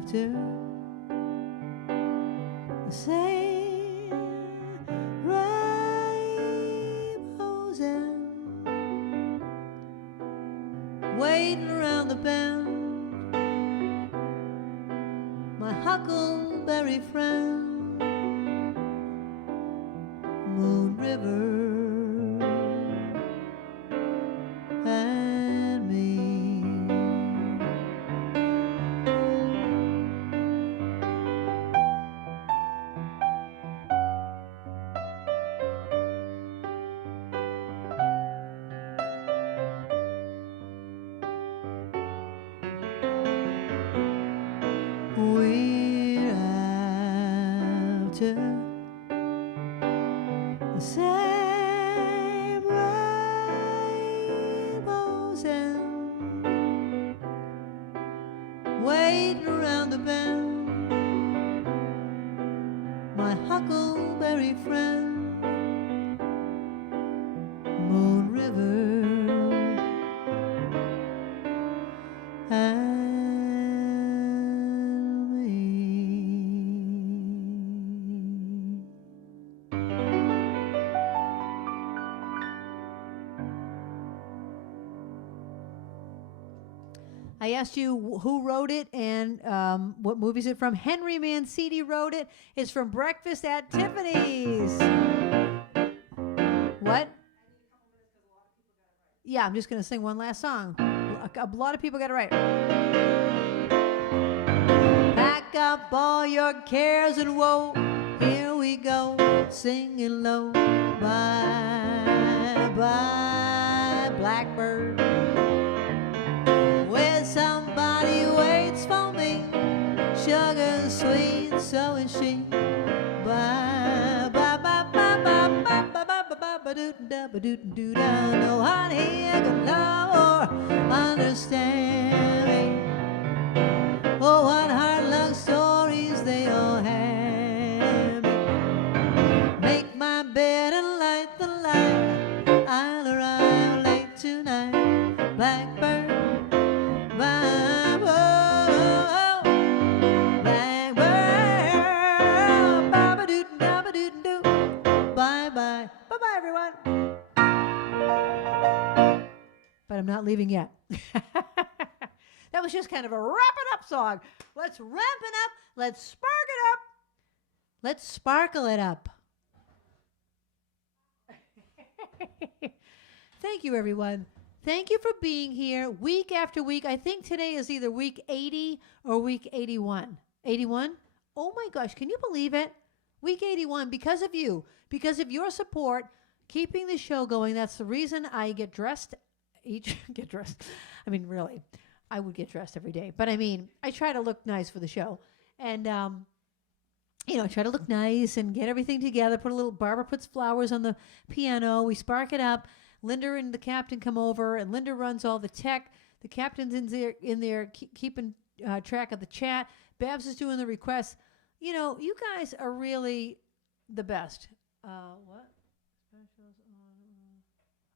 after the same rainbows and waiting around the bend huckleberry friend, Moon River and me. We're after the same rainbows and waiting around the bend, my huckleberry friend, Moon River and me. I asked you who wrote it and what movie is it from. Henry Mancini wrote it. It's from Breakfast at Tiffany's. What? Yeah, I'm just going to sing one last song. A lot of people got it right. Pack up all your cares and woe. Here we go, singing low. Bye, bye, blackbird. Where somebody waits for me, sugar sweet, so is she. Bye, bye, bye, bye, bye, bye, bye, bye, bye, bye, doo da, ba doo doo da. No honey, I can love or understand me. Oh, what hard luck stories they all have. Make my bed and light the light. I'll arrive late tonight. Blackbird. Bye-bye, everyone. But I'm not leaving yet. That was just kind of a wrap it up song. Let's wrap it up. Let's spark it up. Let's sparkle it up. Thank you, everyone. Thank you for being here week after week. I think today is either week 80 or week 81. 81? Oh my gosh, can you believe it? Week 81, because of you, because of your support, keeping the show going. That's the reason I get dressed. I mean, really, I would get dressed every day. But I mean, I try to look nice for the show. And, I try to look nice and get everything together. Barbara puts flowers on the piano. We spark it up. Linda and the captain come over, and Linda runs all the tech. The captain's in there keeping track of the chat. Babs is doing the requests. You know, you guys are really the best. What?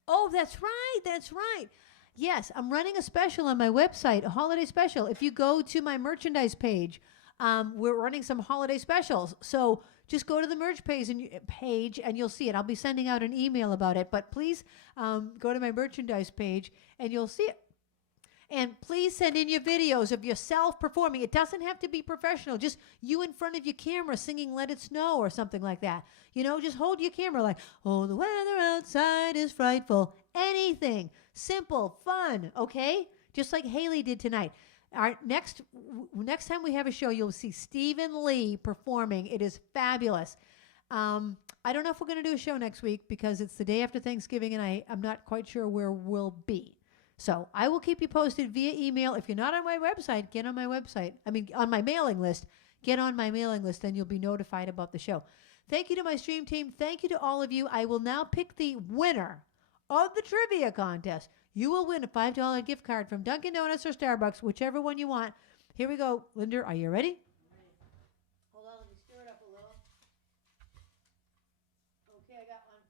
Oh, that's right. That's right. Yes, I'm running a special on my website, a holiday special. If you go to my merchandise page, we're running some holiday specials. So just go to the merch page and you'll see it. I'll be sending out an email about it. But please go to my merchandise page and you'll see it. And please send in your videos of yourself performing. It doesn't have to be professional. Just you in front of your camera singing Let It Snow or something like that. You know, just hold your camera like, oh, the weather outside is frightful. Anything. Simple, fun, okay? Just like Haley did tonight. Our next time we have a show, you'll see Stephen Lee performing. It is fabulous. I don't know if we're going to do a show next week because it's the day after Thanksgiving and I'm not quite sure where we'll be. So I will keep you posted via email. If you're not on my website, get on my website. On my mailing list. Get on my mailing list, then you'll be notified about the show. Thank you to my stream team. Thank you to all of you. I will now pick the winner of the trivia contest. You will win a $5 gift card from Dunkin' Donuts or Starbucks, whichever one you want. Here we go. Linda, are you ready? Hold on, let me stir it up a little. Okay, I got one.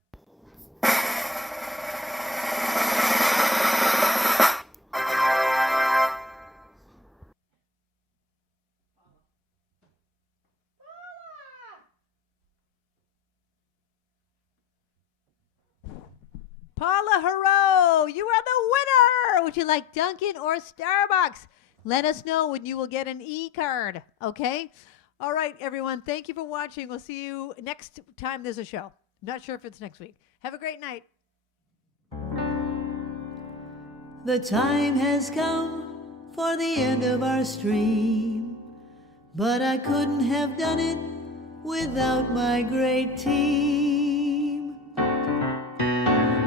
Paula Haro, you are the winner. Would you like Dunkin' or Starbucks? Let us know when you will get an e-card, okay? All right, everyone. Thank you for watching. We'll see you next time there's a show. Not sure if it's next week. Have a great night. The time has come for the end of our stream, but I couldn't have done it without my great team.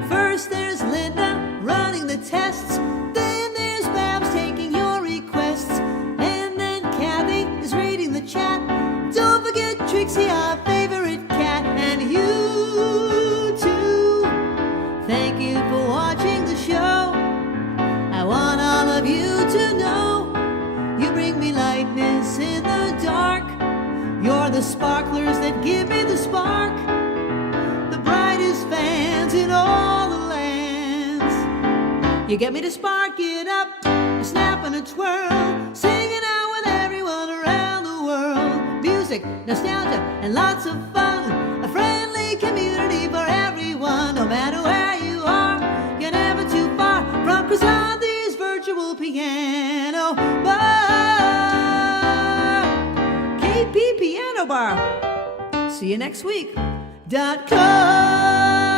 First there's Linda running the tests, then there's Babs taking your requests, and then Kathy is reading the chat. Don't forget Trixie, our favorite cat, and you too. Thank you for watching the show. I want all of you to know you bring me lightness in the dark. You're the sparklers that give me the spark, the brightest fans in all the lands. You get me to spark it up, a snap and a twirl, singing out with everyone around the world. Music, nostalgia, and lots of fun, a friendly community for everyone. No matter where you are, you're never too far from Krisanthi's virtual piano bar. KP Piano Bar. See you next week. .com